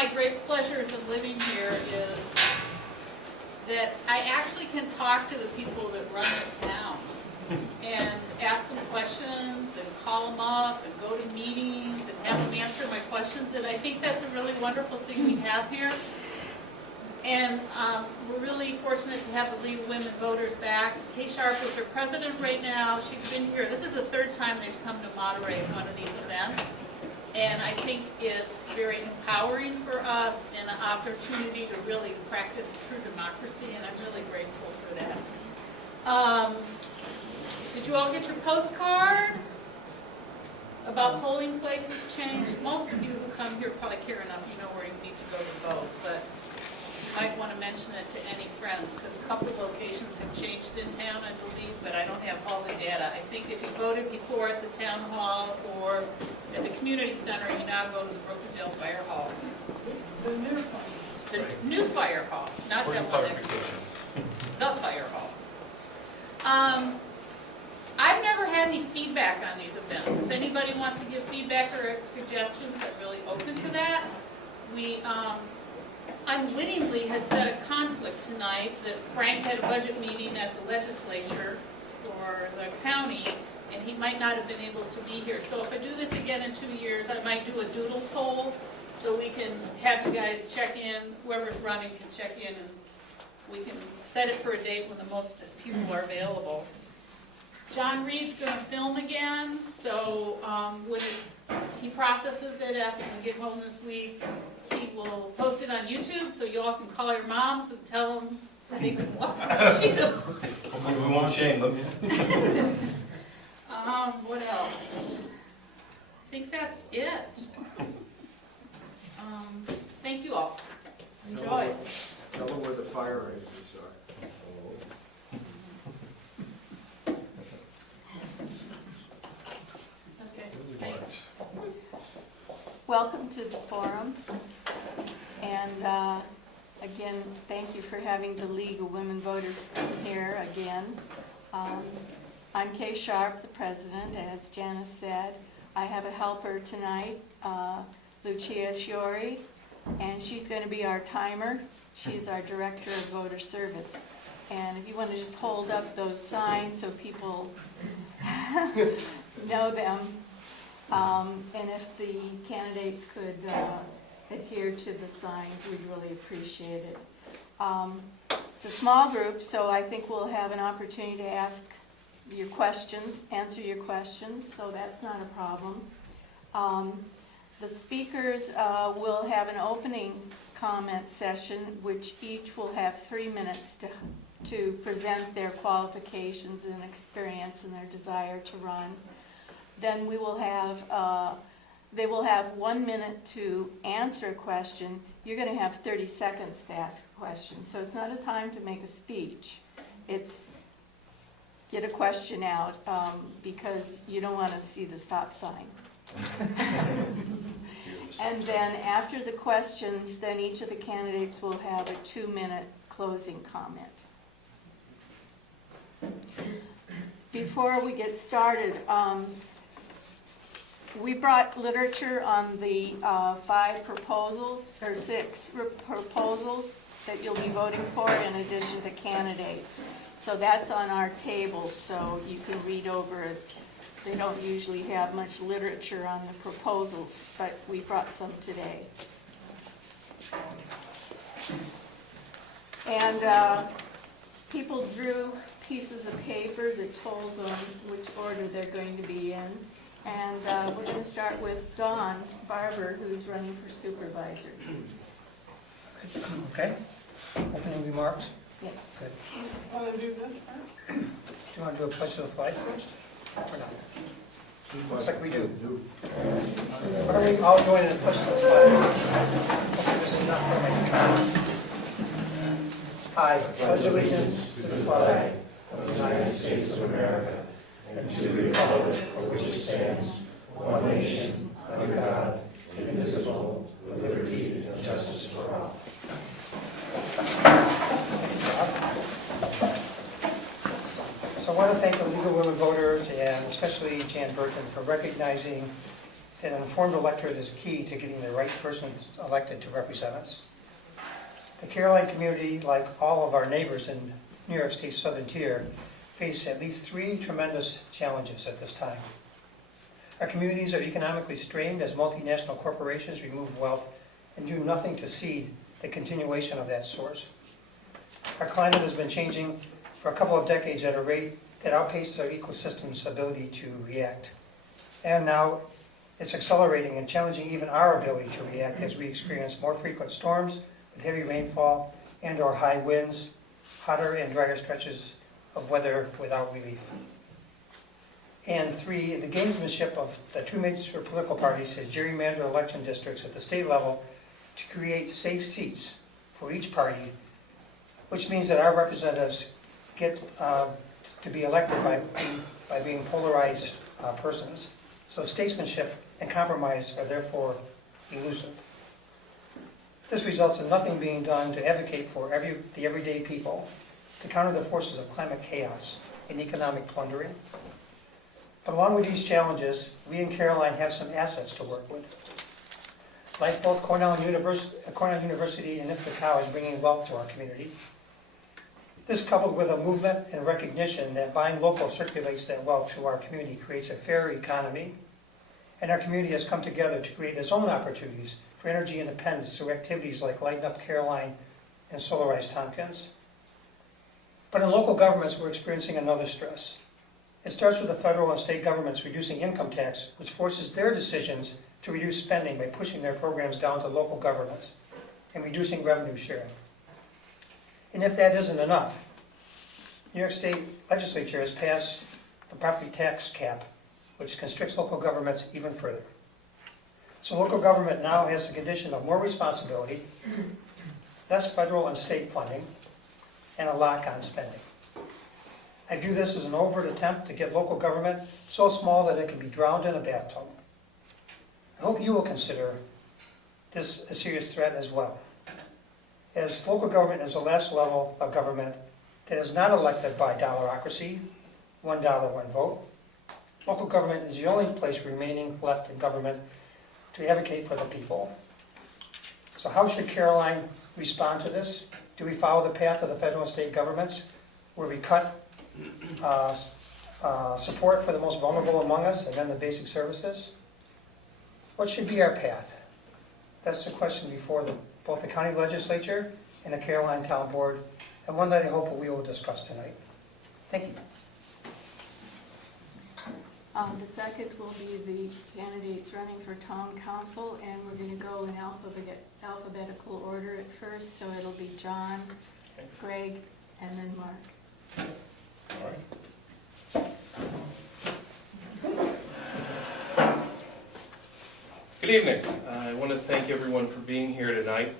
my great pleasures of living here is that I actually can talk to the people that run the town and ask them questions and call them up and go to meetings and have them answer my questions. And I think that's a really wonderful thing we have here. And we're really fortunate to have the League of Women Voters back. Kay Sharp is our president right now. She's been here. This is the third time they've come to moderate one of these events. And I think it's very empowering for us and an opportunity to really practice true democracy, and I'm really grateful for that. Did you all get your postcard about polling places change? Most of you who come here probably care enough, you know where you need to go to vote, but you might want to mention it to any friends, because a couple of locations have changed in town, I believe, but I don't have all the data. I think if you voted before at the town hall or at the community center, you now go to the Brooktondale Fire Hall. The new fire hall, not that one next to it. The fire hall. I've never had any feedback on these events. If anybody wants to give feedback or suggestions, I'm really open to that. We unwittingly had set a conflict tonight that Frank had a budget meeting at the legislature for the county, and he might not have been able to be here. So if I do this again in 2 years, I might do a doodle poll so we can have you guys check in, whoever's running can check in, and we can set it for a date when the most people are available. John Reed's going to film again, so when he processes it after we get home this week, he will post it on YouTube, so you all can call your moms and tell them they can watch it. Hopefully we won't shame them. What else? I think that's it. Thank you all. Enjoy. Tell them where the fire exits are. Okay. Thanks. Welcome to the forum, and again, thank you for having the League of Women Voters here again. I'm Kay Sharp, the president, as Janice said. I have a helper tonight, Lucia Shiori, and she's going to be our timer. She's our director of voter service. And if you want to just hold up those signs so people know them, and if the candidates could adhere to the signs, we'd really appreciate it. It's a small group, so I think we'll have an opportunity to ask your questions, answer your questions, so that's not a problem. The speakers will have an opening comment session, which each will have 3 minutes to present their qualifications and experience and their desire to run. Then we will have, they will have 1 minute to answer a question. You're going to have 30 seconds to ask a question. So it's not a time to make a speech. It's get a question out because you don't want to see the stop sign. And then after the questions, then each of the candidates will have a 2-minute closing comment. Before we get started, we brought literature on the 5 proposals, or 6 proposals that you'll be voting for in addition to candidates. So that's on our table, so you can read over it. They don't usually have much literature on the proposals, but we brought some today. And people drew pieces of paper that told them which order they're going to be in. And we're going to start with Dawn Barber, who's running for supervisor. Okay. Opening remarks? Yes. Good. Want to do this? Do you want to do a pledge to the flag first? Or not? Looks like we do. Why don't we all join in a pledge to the flag? Okay, this is not for me. I pledge allegiance to the flag of the United States of America and to the republic for which it stands, one nation, under God, indivisible, with liberty and justice for all. So I want to thank the League of Women Voters and especially Jan Burton for recognizing that an informed electorate is key to getting the right person elected to represent us. The Caroline community, like all of our neighbors in New York State's southern tier, face at least 3 tremendous challenges at this time. Our communities are economically strained as multinational corporations remove wealth and do nothing to seed the continuation of that source. Our climate has been changing for a couple of decades at a rate that outpaces our ecosystem's ability to react. And now it's accelerating and challenging even our ability to react as we experience more frequent storms with heavy rainfall and/or high winds, hotter and drier stretches of weather without relief. And 3, the gamesmanship of the 2 major political parties has gerrymandered election districts at the state level to create safe seats for each party, which means that our representatives get to be elected by being polarized persons. So statesmanship and compromise are therefore elusive. This results in nothing being done to advocate for the everyday people, to counter the forces of climate chaos and economic plundering. But along with these challenges, we in Caroline have some assets to work with. Like both Cornell University and Ithaca College bringing wealth to our community. This, coupled with a movement and recognition that buying local circulates that wealth through our community, creates a fair economy. And our community has come together to create its own opportunities for energy independence through activities like Lighten Up Caroline and Solarize Tompkins. But in local governments, we're experiencing another stress. It starts with the federal and state governments reducing income tax, which forces their decisions to reduce spending by pushing their programs down to local governments and reducing revenue sharing. And if that isn't enough, New York State Legislature has passed the property tax cap, which constricts local governments even further. So local government now has the condition of more responsibility, less federal and state funding, and a lock on spending. I view this as an overt attempt to get local government so small that it can be drowned in a bathtub. I hope you will consider this a serious threat as well, as local government is the last level of government that is not elected by dollarocracy, $1, 1 vote. Local government is the only place remaining left in government to advocate for the people. So how should Caroline respond to this? Do we follow the path of the federal and state governments, where we cut support for the most vulnerable among us and then the basic services? What should be our path? That's the question before both the county legislature and the Caroline Town Board, and one that I hope we will discuss tonight. Thank you. The second will be the candidates running for town council, and we're going to go in alphabetical order at first, so it'll be John, Greg, and then Mark. All right. Good evening. I want to thank everyone for being here tonight.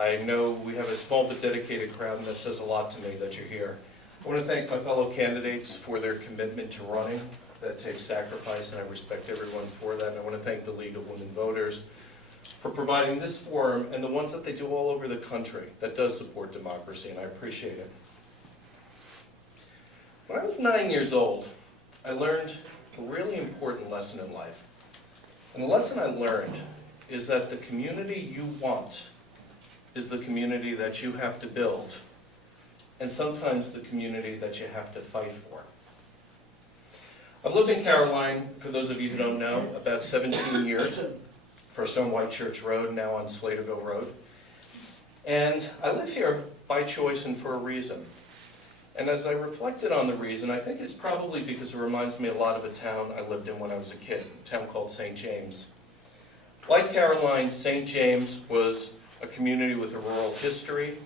I know we have a small but dedicated crowd, and that says a lot to me that you're here. I want to thank my fellow candidates for their commitment to running. That takes sacrifice, and I respect everyone for that. And I want to thank the League of Women Voters for providing this forum and the ones that they do all over the country that does support democracy, and I appreciate it. When I was 9 years old, I learned a really important lesson in life. And the lesson I learned is that the community you want is the community that you have to build, and sometimes the community that you have to fight for. I've lived in Caroline, for those of you who don't know, about 17 years. First on White Church Road, now on Slaterville Road. And I live here by choice and for a reason. And as I reflected on the reason, I think it's probably because it reminds me a lot of a town I lived in when I was a kid, a town called St. James. Like Caroline, St. James was a community with a rural history.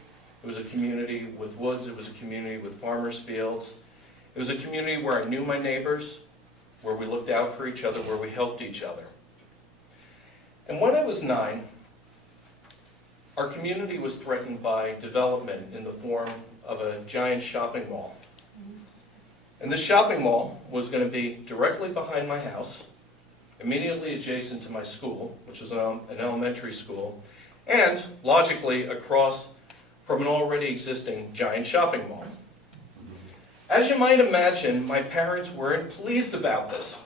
It was a community with woods. It was a community with farmers' fields. It was a community where I knew my neighbors, where we looked out for each other, where we helped each other. And when I was 9, our community was threatened by development in the form of a giant shopping mall. And this shopping mall was going to be directly behind my house, immediately adjacent to my school, which was an elementary school, and logically across from an already existing giant shopping mall. As you might imagine, my parents weren't pleased about this.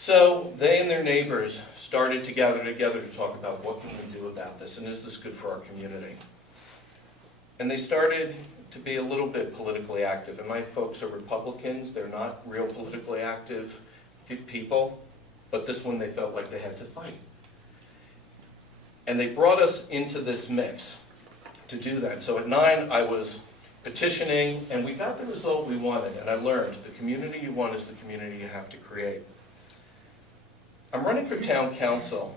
So they and their neighbors started to gather together to talk about what can we do about this, and is this good for our community? And they started to be a little bit politically active. And my folks are Republicans. They're not real politically active people, but this one they felt like they had to fight. And they brought us into this mix to do that. So at 9, I was petitioning, and we got the result we wanted. And I learned the community you want is the community you have to create. I'm running for town council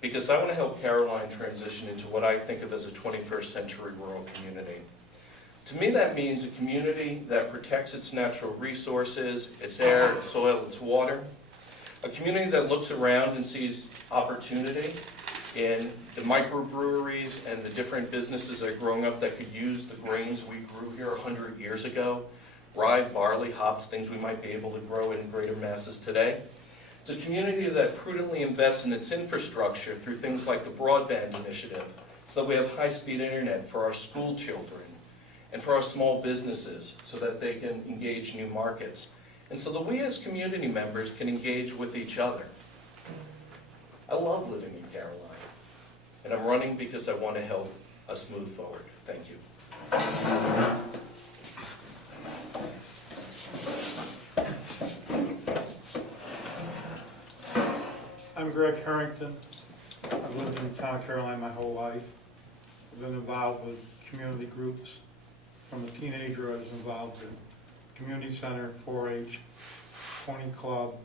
because I want to help Caroline transition into what I think of as a 21st century rural community. To me, that means a community that protects its natural resources, its air, its soil, its water. A community that looks around and sees opportunity in the microbreweries and the different businesses that are growing up that could use the grains we grew here 100 years ago. Rye, barley, hops, things we might be able to grow in greater masses today. It's a community that prudently invests in its infrastructure through things like the broadband initiative, so that we have high-speed internet for our school children and for our small businesses so that they can engage new markets. And so that we as community members can engage with each other. I love living in Caroline, and I'm running because I want to help us move forward. Thank you. I'm Greg Harrington. I've lived in the town of Caroline my whole life. I've been involved with community groups. From a teenager, I was involved in community center, 4-H, 20 club.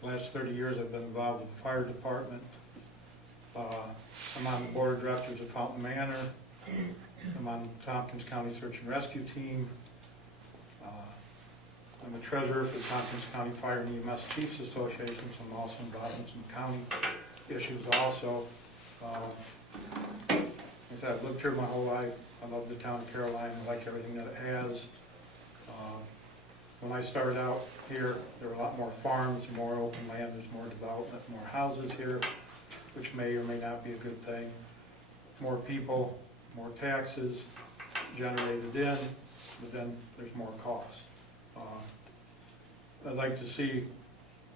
The last 30 years, I've been involved with the fire department. I'm on the board of directors of Fountain Manor. I'm on the Tompkins County Search and Rescue Team. I'm the treasurer for the Tompkins County Fire and EMS Chiefs Association, so I'm also involved in some county issues also. Like I said, I've lived here my whole life. I love the town of Caroline. I like everything that it has. When I started out here, there were a lot more farms, more open land, there's more development, more houses here, which may or may not be a good thing. More people, more taxes generated in, but then there's more costs. I'd like to see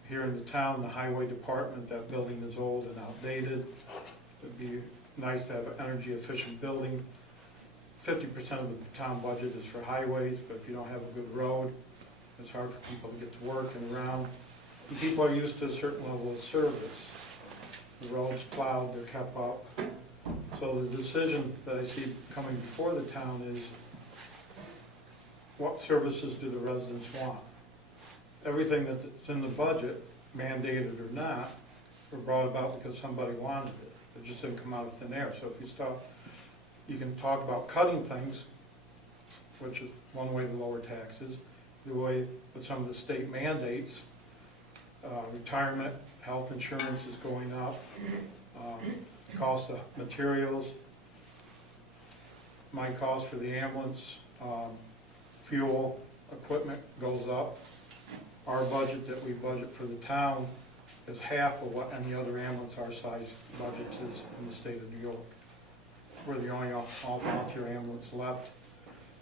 here in the town, the highway department, that building is old and outdated. It'd be nice to have an energy efficient building. 50% of the town budget is for highways, but if you don't have a good road, it's hard for people to get to work and around. And people are used to a certain level of service. The roads plowed, they're kept up. So the decision that I see coming before the town is, what services do the residents want? Everything that's in the budget, mandated or not, were brought about because somebody wanted it. It just didn't come out of thin air. So if you stop, you can talk about cutting things, which is one way to lower taxes. The way with some of the state mandates, retirement, health insurance is going up, cost of materials, my cost for the ambulance, fuel, equipment goes up. Our budget that we budget for the town is half of what any other ambulance our size budget is in the state of New York. We're the only all-volunteer ambulance left.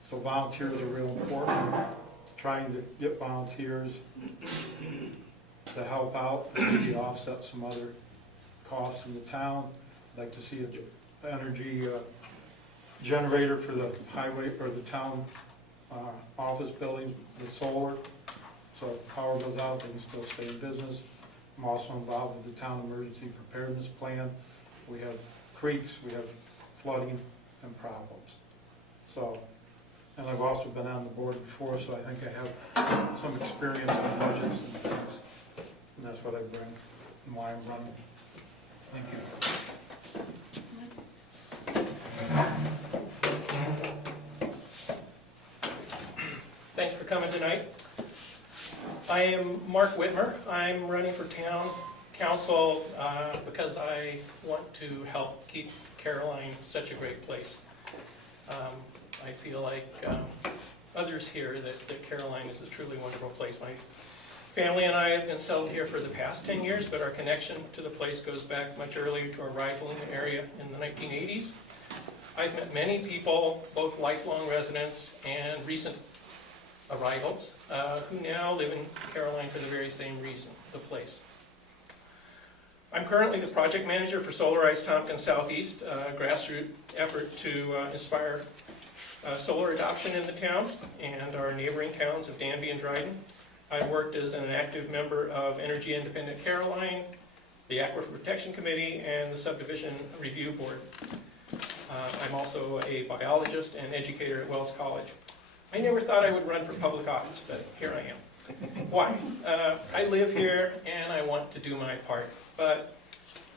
So volunteers are real important. Trying to get volunteers to help out and maybe offset some other costs in the town. I'd like to see an energy generator for the highway or the town office building with solar. So if power goes out, they can still stay in business. I'm also involved with the town emergency preparedness plan. We have creeks, we have flooding and problems. So, and I've also been on the board before, so I think I have some experience on budgets and things. And that's what I bring and why I'm running. Thank you. Thanks for coming tonight. I am Mark Whitmer. I'm running for town council because I want to help keep Caroline such a great place. I feel like others here that Caroline is a truly wonderful place. My family and I have been settled here for the past 10 years, but our connection to the place goes back much earlier to our arrival in the area in the 1980s. I've met many people, both lifelong residents and recent arrivals, who now live in Caroline for the very same reason, the place. I'm currently the project manager for Solarize Tompkins Southeast, a grassroots effort to inspire solar adoption in the town and our neighboring towns of Danby and Dryden. I've worked as an active member of Energy Independent Caroline, the Aquifer Protection Committee, and the Subdivision Review Board. I'm also a biologist and educator at Wells College. I never thought I would run for public office, but here I am. Why? I live here and I want to do my part, but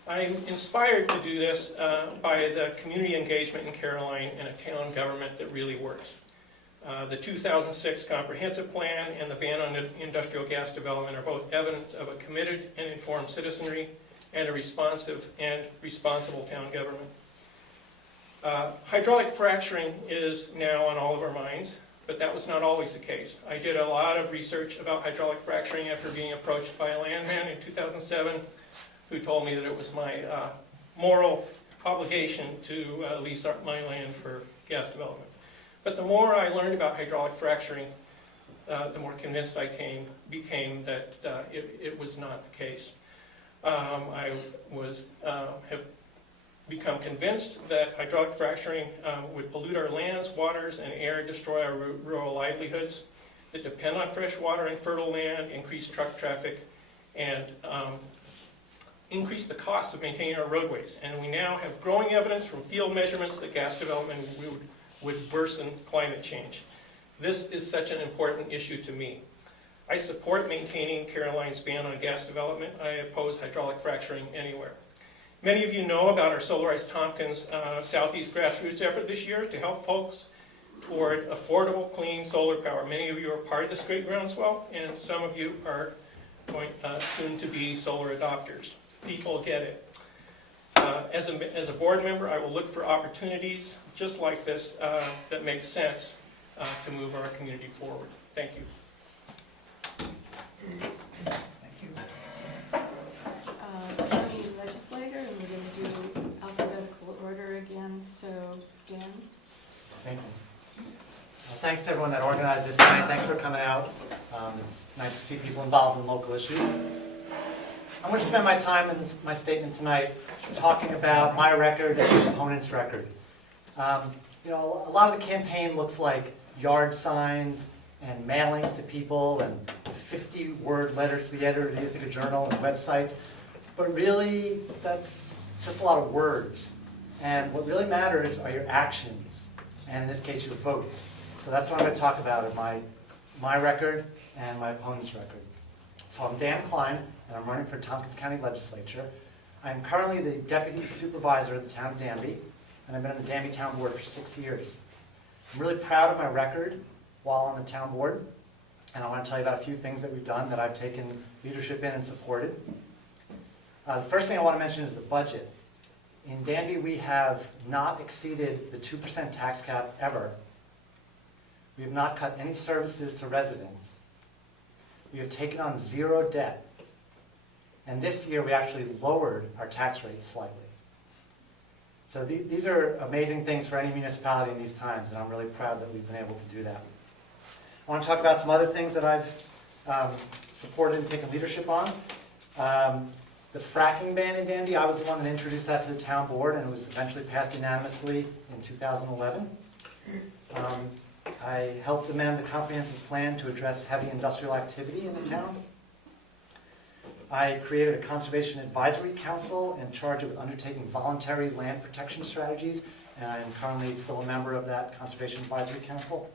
I'm inspired to do this by the community engagement in Caroline and a town government that really works. The 2006 Comprehensive Plan and the ban on industrial gas development are both evidence of a committed and informed citizenry and a responsive and responsible town government. Hydraulic fracturing is now on all of our minds, but that was not always the case. I did a lot of research about hydraulic fracturing after being approached by a landman in 2007 who told me that it was my moral obligation to lease my land for gas development. But the more I learned about hydraulic fracturing, the more convinced I became that it was not the case. I have become convinced that hydraulic fracturing would pollute our lands, waters, and air, destroy our rural livelihoods that depend on fresh water and fertile land, increase truck traffic, and increase the costs of maintaining our roadways. And we now have growing evidence from field measurements that gas development would worsen climate change. This is such an important issue to me. I support maintaining Caroline's ban on gas development. I oppose hydraulic fracturing anywhere. Many of you know about our Solarize Tompkins Southeast grassroots effort this year to help folks toward affordable, clean solar power. Many of you are part of this great groundswell, and some of you are going soon to be solar adopters. People get it. As a board member, I will look for opportunities just like this that make sense to move our community forward. Thank you. Thank you. County legislator, and we're going to do alphabetical order again, so Dan? Thank you. Thanks to everyone that organized this tonight. Thanks for coming out. It's nice to see people involved in local issues. I'm going to spend my time in my statement tonight talking about my record and the opponent's record. You know, a lot of the campaign looks like yard signs and mailings to people and 50-word letters to the editor of the Ithaca Journal and websites, but really that's just a lot of words. And what really matters are your actions, and in this case your votes. So that's what I'm going to talk about in my record and my opponent's record. So I'm Dan Klein, and I'm running for Tompkins County Legislature. I'm currently the Deputy Supervisor of the town of Danby, and I've been on the Danby Town Board for 6 years. I'm really proud of my record while on the town board, and I want to tell you about a few things that we've done that I've taken leadership in and supported. The first thing I want to mention is the budget. In Danby, we have not exceeded the 2% tax cap ever. We have not cut any services to residents. We have taken on zero debt. And this year, we actually lowered our tax rate slightly. So these are amazing things for any municipality in these times, and I'm really proud that we've been able to do that. I want to talk about some other things that I've supported and taken leadership on. The fracking ban in Danby, I was the one that introduced that to the town board, and it was eventually passed unanimously in 2011. I helped amend the comprehensive plan to address heavy industrial activity in the town. I created a conservation advisory council in charge of undertaking voluntary land protection strategies, and I am currently still a member of that conservation advisory council.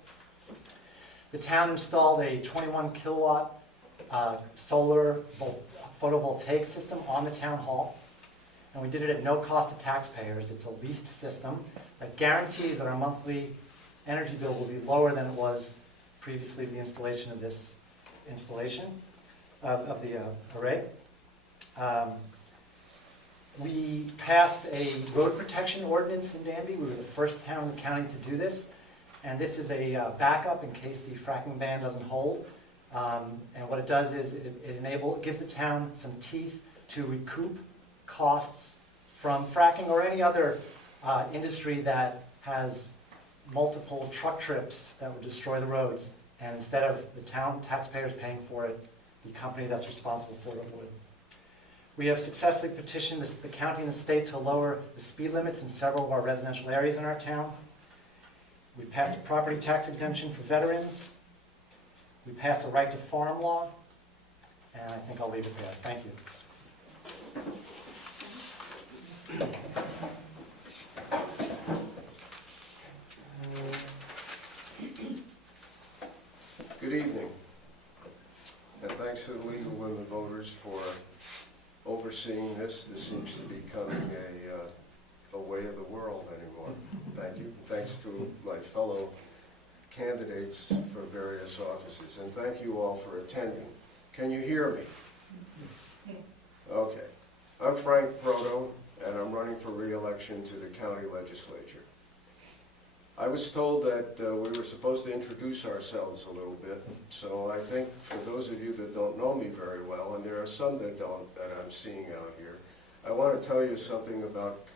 The town installed a 21 kilowatt solar photovoltaic system on the town hall, and we did it at no cost to taxpayers. It's a leased system that guarantees that our monthly energy bill will be lower than it was previously the installation of this installation of the array. We passed a road protection ordinance in Danby. We were the first town in the county to do this, and this is a backup in case the fracking ban doesn't hold. And what it does is it gives the town some teeth to recoup costs from fracking or any other industry that has multiple truck trips that would destroy the roads. And instead of the town taxpayers paying for it, the company that's responsible for it would. We have successfully petitioned the county and the state to lower the speed limits in several of our residential areas in our town. We passed a property tax exemption for veterans. We passed a right to farm law. And I think I'll leave it there. Thank you. Good evening, and thanks to the League of Women Voters for overseeing this. This seems to be becoming a way of the world anymore. Thank you. Thanks to my fellow candidates for various offices, and thank you all for attending. Can you hear me? Okay. I'm Frank Proto, and I'm running for re-election to the county legislature. I was told that we were supposed to introduce ourselves a little bit, so I think for those of you that don't know me very well, and there are some that don't, that I'm seeing out here, I want to tell you something about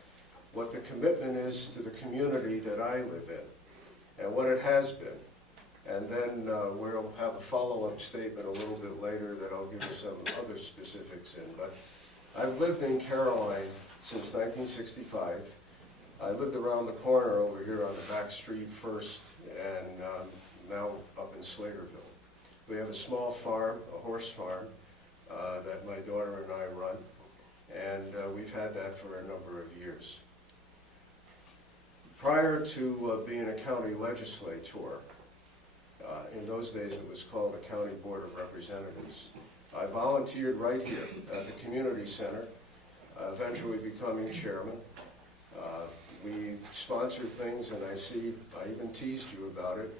what the commitment is to the community that I live in, and what it has been. And then we'll have a follow-up statement a little bit later that I'll give you some other specifics in. But I've lived in Caroline since 1965. I lived around the corner over here on the back street first, and now up in Slaterville. We have a small farm, a horse farm, that my daughter and I run, and we've had that for a number of years. Prior to being a county legislator, in those days it was called the County Board of Representatives, I volunteered right here at the community center, eventually becoming chairman. We sponsored things, and I even teased you about it.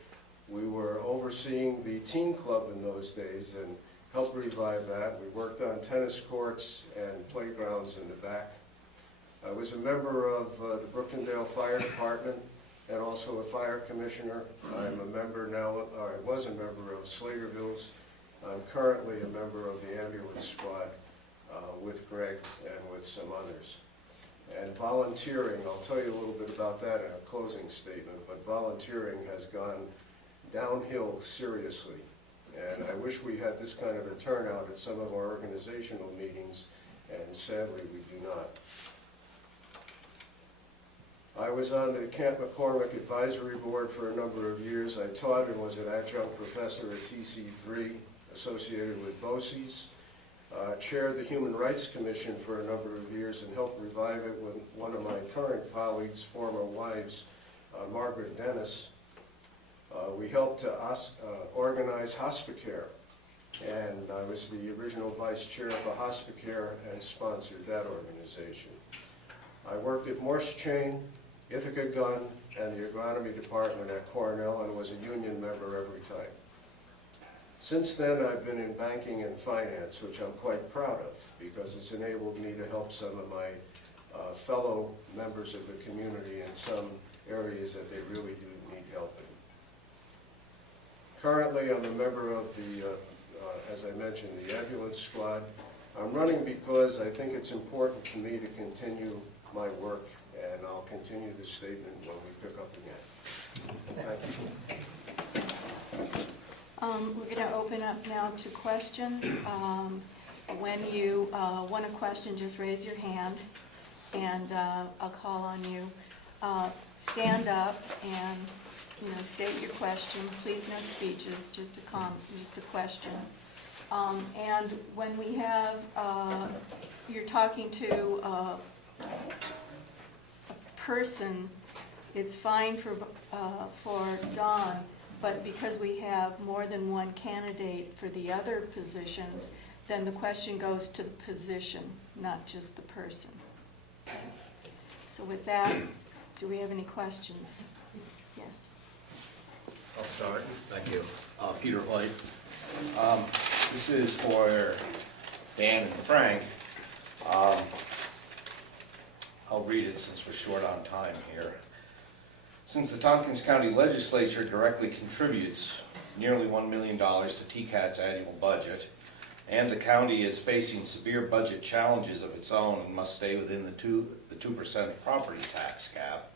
We were overseeing the teen club in those days and helped revive that. We worked on tennis courts and playgrounds in the back. I was a member of the Brooktondale Fire Department and also a fire commissioner. I'm a member now, or I was a member of Slaterville's. I'm currently a member of the ambulance squad with Greg and with some others. And volunteering, I'll tell you a little bit about that in a closing statement, but volunteering has gone downhill seriously. And I wish we had this kind of a turnout at some of our organizational meetings, and sadly we do not. I was on the Camp McCormick Advisory Board for a number of years. I taught and was an adjunct professor at TC3, associated with BOCES. Chaired the Human Rights Commission for a number of years and helped revive it with one of my current colleagues' former wives, Margaret Dennis. We helped to organize Hospicare, and I was the original vice chair for Hospicare and sponsored that organization. I worked at Morse Chain, Ithaca Gun, and the agronomy department at Cornell, and was a union member every time. Since then, I've been in banking and finance, which I'm quite proud of, because it's enabled me to help some of my fellow members of the community in some areas that they really do need help in. Currently, I'm a member of the, as I mentioned, the ambulance squad. I'm running because I think it's important to me to continue my work, and I'll continue the statement when we pick up again. Thank you. We're going to open up now to questions. When you want a question, just raise your hand, and I'll call on you. Stand up and state your question. Please, no speeches, just a question. And when we have, you're talking to a person, it's fine for Dawn, but because we have more than one candidate for the other positions, then the question goes to the position, not just the person. So with that, do we have any questions? Yes. I'll start. Thank you. Peter White. This is for Dan and Frank. I'll read it since we're short on time here. Since the Tompkins County Legislature directly contributes nearly $1 million to TCAT's annual budget, and the county is facing severe budget challenges of its own and must stay within the 2% property tax cap,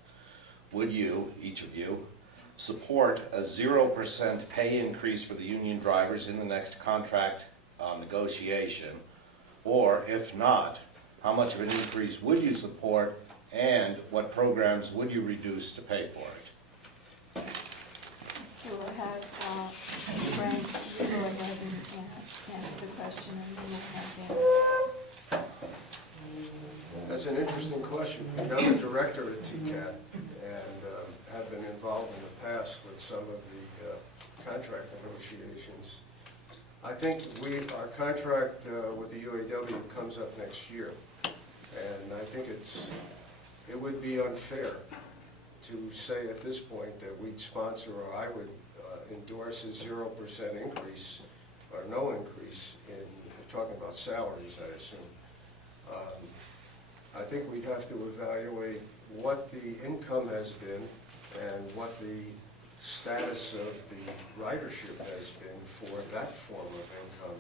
would you, each of you, support a 0% pay increase for the union drivers in the next contract negotiation, Or if not, how much of an increase would you support, and what programs would you reduce to pay for it? We'll have Frank go ahead and answer the question, and then we'll have Dan. That's an interesting question. I'm the director at TCAT and have been involved in the past with some of the contract negotiations. I think our contract with the UAW comes up next year, and I think it would be unfair to say at this point that we'd sponsor, or I would endorse a 0% increase or no increase in, talking about salaries, I assume. I think we'd have to evaluate what the income has been and what the status of the ridership has been for that form of income.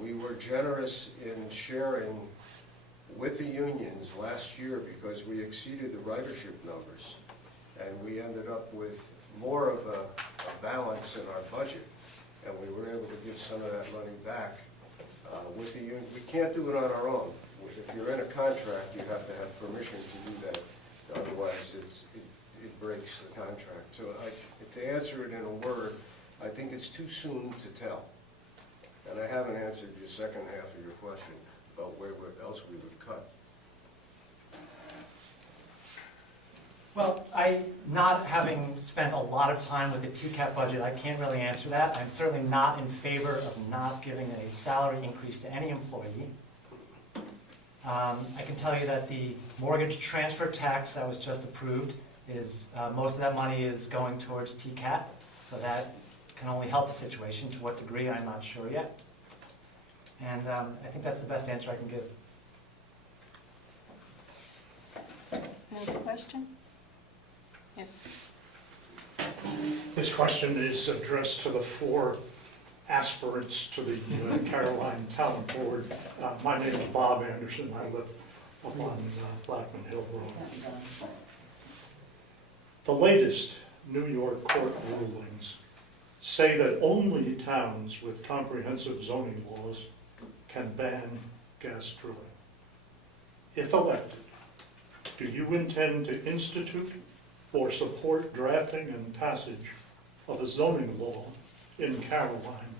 We were generous in sharing with the unions last year because we exceeded the ridership numbers, and we ended up with more of a balance in our budget, and we were able to give some of that money back with the union. We can't do it on our own. If you're in a contract, you have to have permission to do that. Otherwise, it breaks the contract. So to answer it in a word, I think it's too soon to tell. And I haven't answered your second half of your question about where else we would cut. Well, not having spent a lot of time with the TCAP budget, I can't really answer that. I'm certainly not in favor of not giving a salary increase to any employee. I can tell you that the mortgage transfer tax that was just approved is, most of that money is going towards TCAT, so that can only help the situation. To what degree, I'm not sure yet. And I think that's the best answer I can give. Another question? Yes. This question is addressed to the 4 aspirants to the Caroline Town Board. My name is Bob Anderson. I live up on Blackman Hill Road. The latest New York court rulings say that only towns with comprehensive zoning laws can ban gas drilling. If elected, do you intend to institute or support drafting and passage of a zoning law in Caroline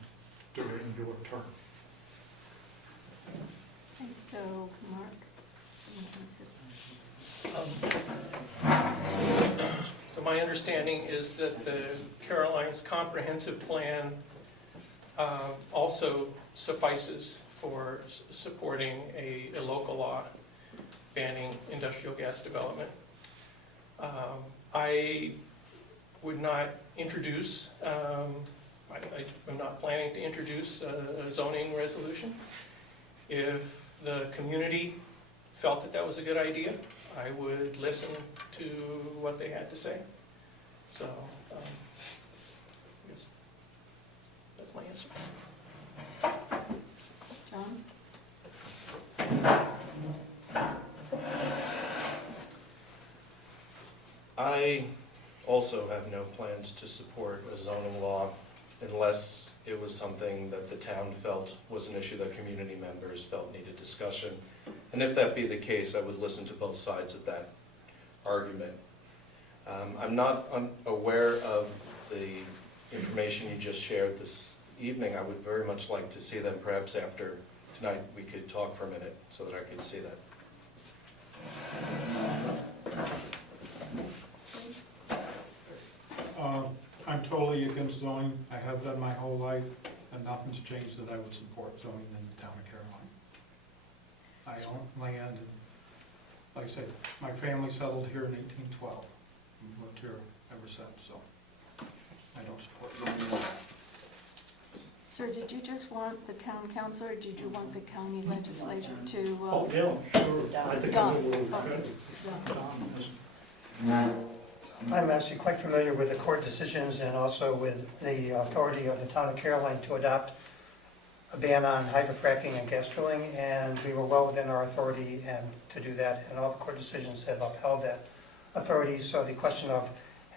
during your term? Okay, so, Mark? So my understanding is that the Caroline's comprehensive plan also suffices for supporting a local law banning industrial gas development. I would not introduce, I'm not planning to introduce a zoning resolution. If the community felt that that was a good idea, I would listen to what they had to say. So, yes, that's my answer. John? I also have no plans to support a zoning law unless it was something that the town felt was an issue that community members felt needed discussion. And if that be the case, I would listen to both sides of that argument. I'm not aware of the information you just shared this evening. I would very much like to see them. Perhaps after tonight we could talk for a minute so that I could see that. I'm totally against zoning. I have been my whole life, and nothing's changed that I would support zoning in the town of Caroline. I own land, and like I said, my family settled here in 1812. We've lived here ever since, so I don't support zoning. Sir, did you just want the town council, or did you want the county legislature to? Oh, yeah, sure. I think Don. it will. I'm actually quite familiar with the court decisions and also with the authority of the town of Caroline to adopt a ban on hydrofracking and gas drilling, and we were well within our authority and to do that, and all the court decisions have upheld that authority. So the question of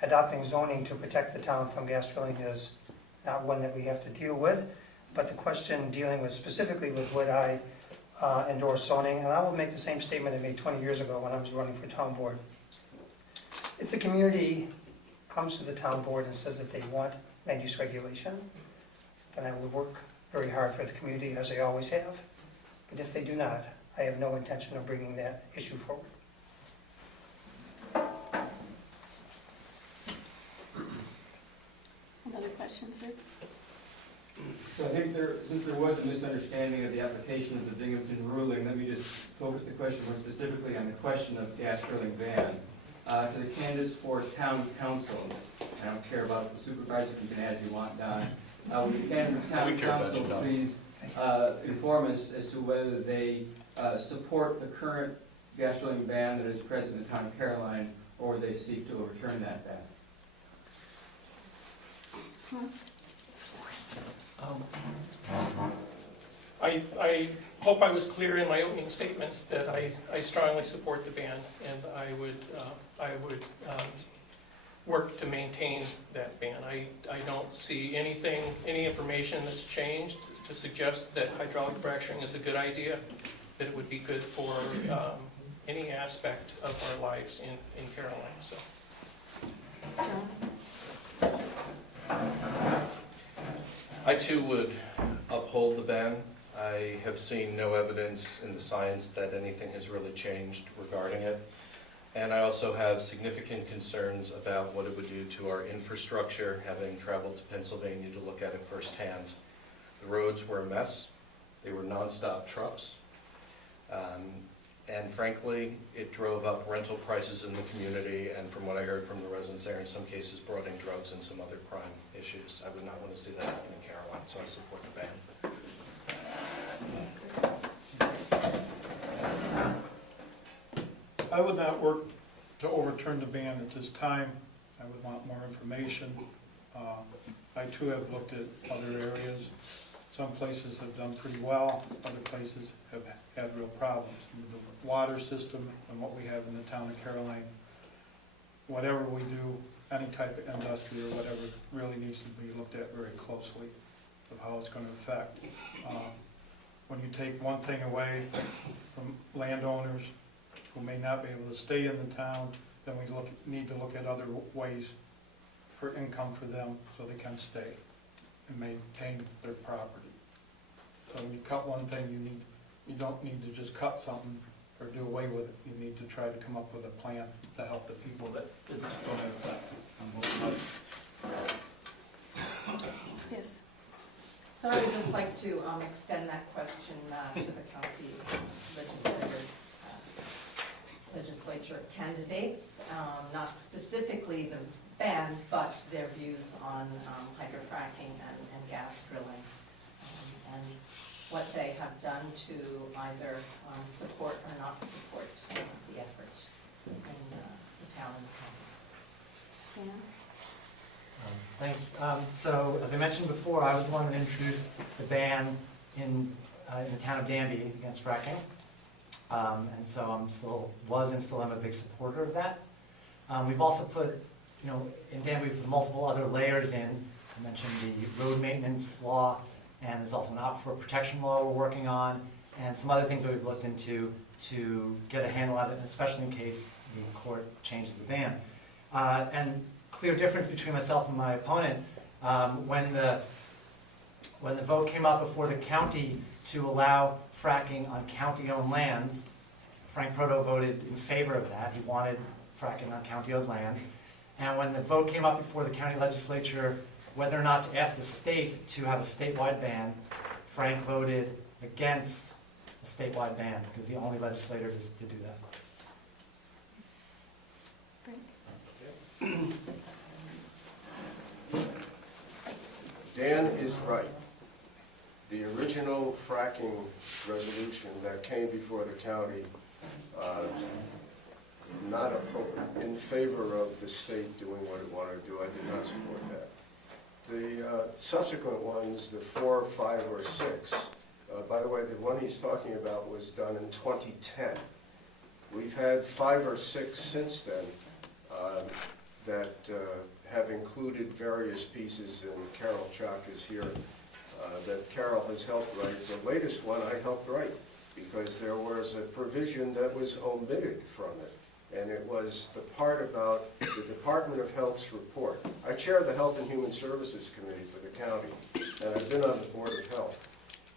adopting zoning to protect the town from gas drilling is not one that we have to deal with, but the question dealing with specifically with would I endorse zoning, and I will make the same statement I made 20 years ago when I was running for town board. If the community comes to the town board and says that they want land use regulation, then I will work very hard for the community, as I always have. But if they do not, I have no intention of bringing that issue forward. Another question, sir? So I think since there was a misunderstanding of the application of the Binghamton ruling, let me just focus the question more specifically on the question of gas drilling ban. To the candidates for town council, I don't care about the supervisor, you can add if you want, Don. Would the candidates for town council please inform us as to whether they support the current gas drilling ban that is present in the town of Caroline, or they seek to overturn that ban? I hope I was clear in my opening statements that I strongly support the ban, and I would work to maintain that ban. I don't see any information that's changed to suggest that hydraulic fracturing is a good idea, that it would be good for any aspect of our lives in Caroline. So. John? I too would uphold the ban. I have seen no evidence in the science that anything has really changed regarding it. And I also have significant concerns about what it would do to our infrastructure, having traveled to Pennsylvania to look at it firsthand. The roads were a mess. They were nonstop trucks. And frankly, it drove up rental prices in the community, and from what I heard from the residents there, in some cases brought in drugs and some other crime issues. I would not want to see that happen in Caroline, so I support the ban. I would not work to overturn the ban at this time. I would want more information. I too have looked at other areas. Some places have done pretty well, other places have had real problems. The water system and what we have in the town of Caroline, whatever we do, any type of industry or whatever, really needs to be looked at very closely of how it's going to affect. When you take one thing away from landowners who may not be able to stay in the town, then we need to look at other ways for income for them so they can stay and maintain their property. So when you cut one thing, you don't need to just cut something or do away with it. You need to try to come up with a plan to help the people that it's going to affect on both sides. Yes. So I would just like to extend that question to the county legislature candidates, not specifically the ban, but their views on hydrofracking and gas drilling, and what they have done to either support or not support the effort in the town and the county. Dan? Thanks. So, as I mentioned before, I was the one that introduced the ban in the town of Danby against fracking. And so and still am a big supporter of that. We've also put, in Danby, we've put multiple other layers in. I mentioned the road maintenance law, and there's also an aquifer protection law we're working on, and some other things that we've looked into to get a handle on it, especially in case the court changes the ban. And clear difference between myself and my opponent, when the vote came up before the county to allow fracking on county-owned lands, Frank Proto voted in favor of that. He wanted fracking on county-owned lands. And when the vote came up before the county legislature whether or not to ask the state to have a statewide ban, Frank voted against a statewide ban because the only legislator to do that. Dan is right. The original fracking resolution that came before the county, not in favor of the state doing what it wanted to do. I did not support that. The subsequent ones, the 4, 5, or 6, by the way, the one he's talking about was done in 2010. We've had 5 or 6 since then that have included various pieces, and Carol Chalk is here, that Carol has helped write. The latest one I helped write. because there was a provision that was omitted from it. And it was the part about the Department of Health's report. I chair the Health and Human Services Committee for the county, and I've been on the Board of Health.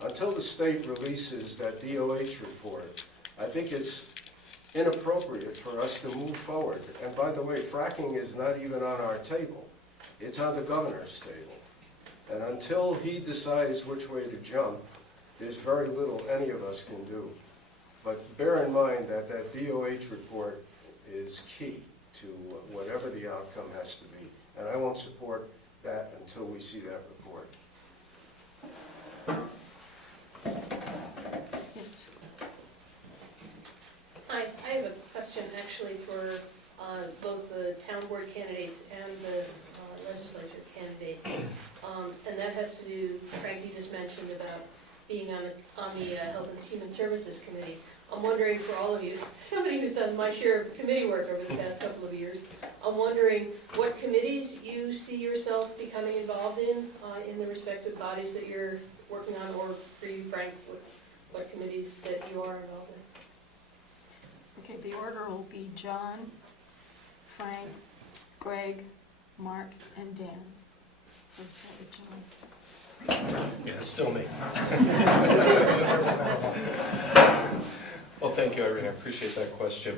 Until the state releases that DOH report, I think it's inappropriate for us to move forward. And by the way, fracking is not even on our table. It's on the governor's table. And until he decides which way to jump, there's very little any of us can do. But bear in mind that that DOH report is key to whatever the outcome has to be. And I won't support that until we see that report. Yes. Hi, I have a question actually for both the town board candidates and the legislature candidates. And that has to do, Frank, you just mentioned about being on the Health and Human Services Committee. I'm wondering for all of you, somebody who's done my share of committee work over the past couple of years, I'm wondering what committees you see yourself becoming involved in the respective bodies that you're working on, or for you, Frank, what committees that you are involved in? Okay, the order will be John, Frank, Greg, Mark, and Dan. So let's start with John. Yeah, it's still me. Well, thank you, Irene. I appreciate that question.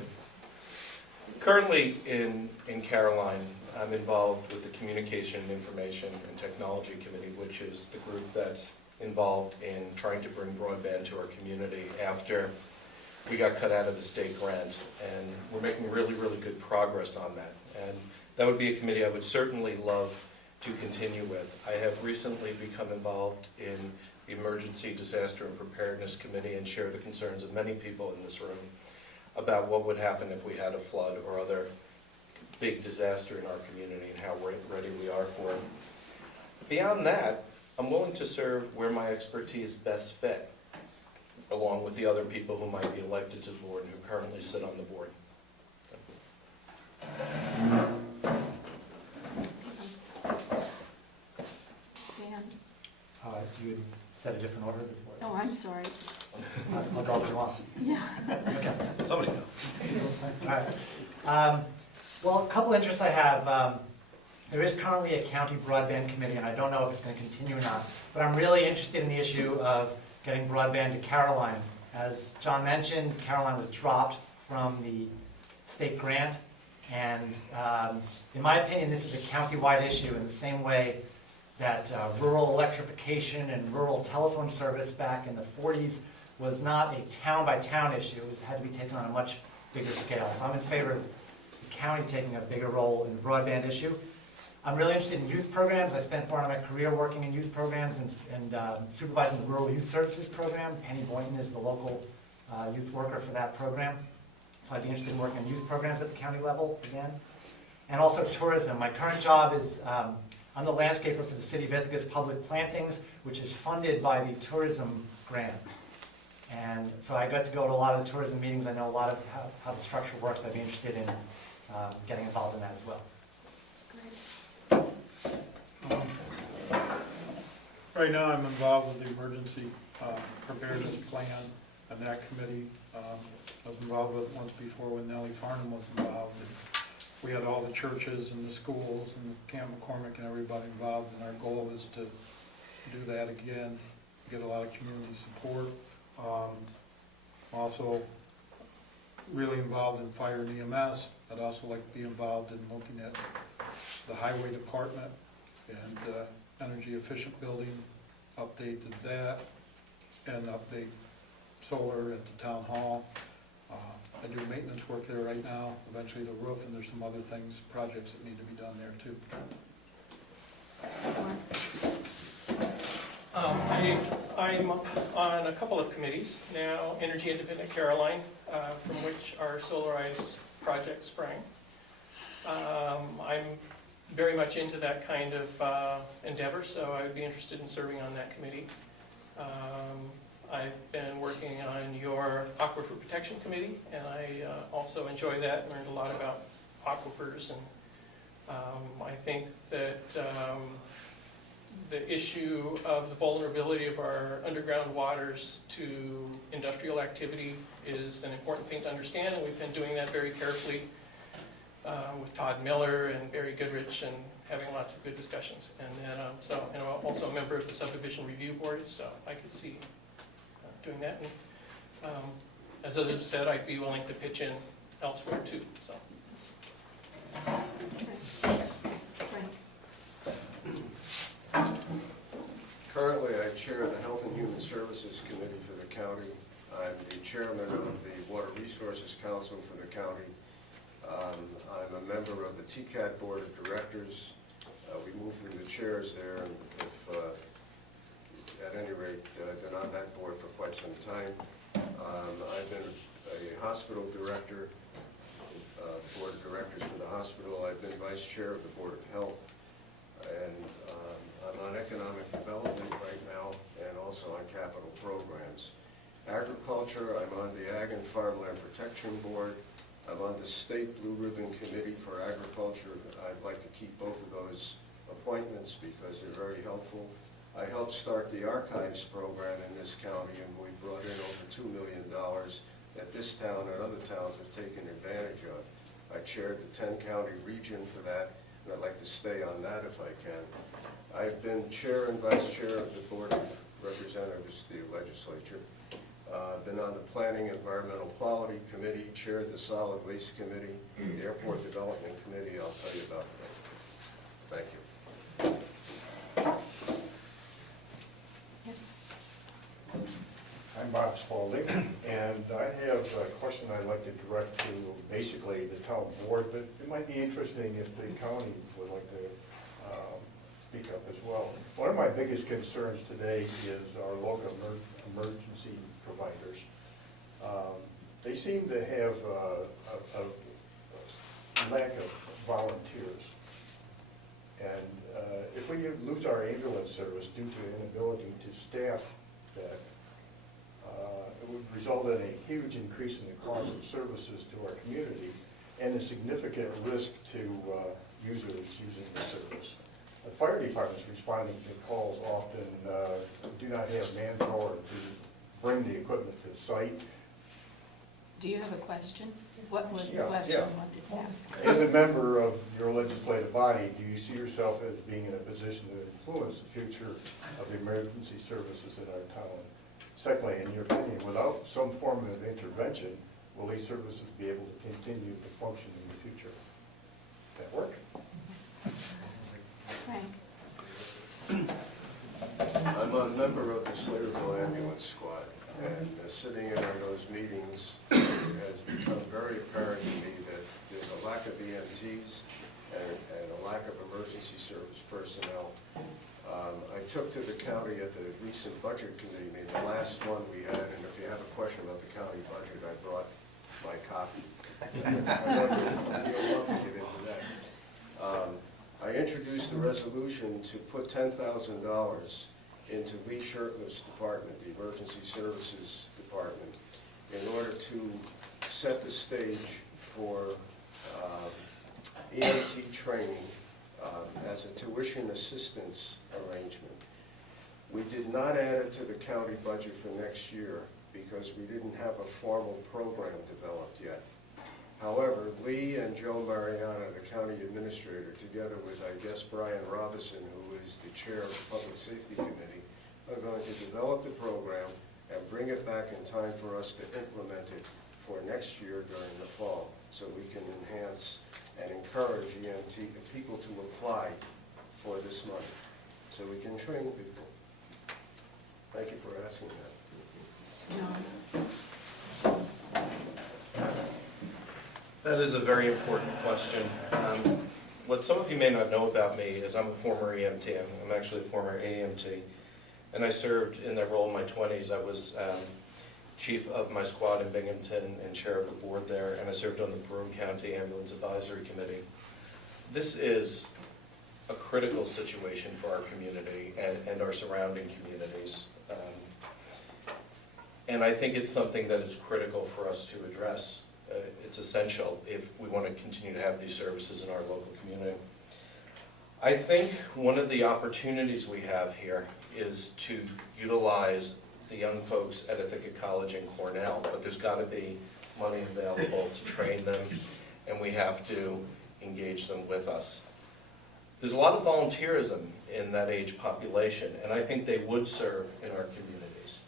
Currently in Caroline, I'm involved with the Communication, Information, and Technology Committee, which is the group that's involved in trying to bring broadband to our community after we got cut out of the state grant. And we're making really, really good progress on that. And that would be a committee I would certainly love to continue with. I have recently become involved in the Emergency Disaster and Preparedness Committee and share the concerns of many people in this room about what would happen if we had a flood or other big disaster in our community and how ready we are for it. Beyond that, I'm willing to serve where my expertise best fit, along with the other people who might be elected to the board and who currently sit on the board. Dan? You had said a different order before. Oh, I'm sorry. I'll go if you want. Yeah. Okay. Somebody go. All right. Well, a couple interests I have. There is currently a county broadband committee, and I don't know if it's going to continue or not, but I'm really interested in the issue of getting broadband to Caroline. As John mentioned, Caroline was dropped from the state grant, and in my opinion, this is a county-wide issue in the same way that rural electrification and rural telephone service back in the 40s was not a town-by-town issue. It had to be taken on a much bigger scale. So I'm in favor of the county taking a bigger role in the broadband issue. I'm really interested in youth programs. I spent part of my career working in youth programs and supervising the Rural Youth Services Program. Penny Boynton is the local youth worker for that program. So I'd be interested in working on youth programs at the county level again. And also tourism. My current job is I'm the landscaper for the City of Ithaca's public plantings, which is funded by the tourism grants. And so I got to go to a lot of the tourism meetings. I know a lot of how the structure works. I'd be interested in getting involved in that as well. Right now, I'm involved with the Emergency Preparedness Plan and that committee. I was involved with it once before when Nellie Farnham was involved. And we had all the churches and the schools and Camp McCormick and everybody involved, and our goal is to do that again, get a lot of community support. Also really involved in fire and EMS. I'd also like to be involved in looking at the highway department and energy efficient building, update to that, and update solar at the town hall. I do maintenance work there right now, eventually the roof, and there's some other things, projects that need to be done there too. I'm on a couple of committees now, Energy Independent Caroline, from which our Solarize project sprang. I'm very much into that kind of endeavor, so I would be interested in serving on that committee. I've been working on your Aquifer Protection Committee, and I also enjoy that, learned a lot about aquifers, and I think that the issue of the vulnerability of our underground waters to industrial activity is an important thing to understand, and we've been doing that very carefully with Todd Miller and Barry Goodrich, and having lots of good discussions. And then, and I'm also a member of the subdivision review board, so I could see doing that. And as others said, I'd be willing to pitch in elsewhere too. So. Currently, I chair the Health and Human Services Committee for the county. I'm the chairman of the Water Resources Council for the county. I'm a member of the TCAT Board of Directors. We moved through the chairs there, and at any rate, been on that board for quite some time. I've been a hospital director, board of directors for the hospital. I've been vice chair of the Board of Health, and I'm on economic development right now, and also on capital programs. Agriculture, I'm on the Ag and Farmland Protection Board. I'm on the State Blue Ribbon Committee for Agriculture. I'd like to keep both of those appointments because they're very helpful. I helped start the archives program in this county, and we brought in over $2 million that this town and other towns have taken advantage of. I chaired the 10-county region for that, and I'd like to stay on that if I can. I've been chair and vice chair of the Board of Representatives to the legislature. Been on the Planning Environmental Quality Committee, chaired the Solid Waste Committee, the Airport Development Committee. I'll tell you about that. Thank you. Yes. I'm Bob Spalding, and I have a question I'd like to direct to basically the town board, but it might be interesting if the county would like to speak up as well. One of my biggest concerns today is our local emergency providers. They seem to have a lack of volunteers. And if we lose our ambulance service due to inability to staff that, it would result in a huge increase in the cost of services to our community and a significant risk to users using the service. The fire departments responding to calls often do not have manpower to bring the equipment to site. Do you have a question? What was the Yeah, question yeah. you wanted to ask? As a member of your legislative body, do you see yourself as being in a position to influence the future of the emergency services in our town? Secondly, in your opinion, without some form of intervention, will these services be able to continue to function in the future? Does that work? Frank? I'm a member of the Slaterville Ambulance Squad, and sitting in on those meetings has become very apparent to me that there's a lack of EMTs and a lack of emergency service personnel. I took to the county at the recent budget committee meeting, the last one we had, and if you have a question about the county budget, I brought my copy. You'll love to get into that. I introduced the resolution to put $10,000 into Lee Shirtleff's department, the Emergency Services Department, in order to set the stage for EMT training as a tuition assistance arrangement. We did not add it to the county budget for next year because we didn't have a formal program developed yet. However, Lee and Joe Mariana, the county administrator, together with, I guess, Brian Robinson, who is the chair of the Public Safety Committee, are going to develop the program and bring it back in time for us to implement it for next year during the fall, so we can enhance and encourage EMT people to apply for this money, so we can train people. Thank you for asking that. No. That is a very important question. What some of you may not know about me is I'm a former EMT. I'm actually a former AMT. And I served in that role in my 20s. I was chief of my squad in Binghamton and chair of the board there, and I served on the Broome County Ambulance Advisory Committee. This is a critical situation for our community and our surrounding communities. And I think it's something that is critical for us to address. It's essential if we want to continue to have these services in our local community. I think one of the opportunities we have here is to utilize the young folks at Ithaca College and Cornell, but there's got to be money available to train them, and we have to engage them with us. There's a lot of volunteerism in that age population, and I think they would serve in our communities.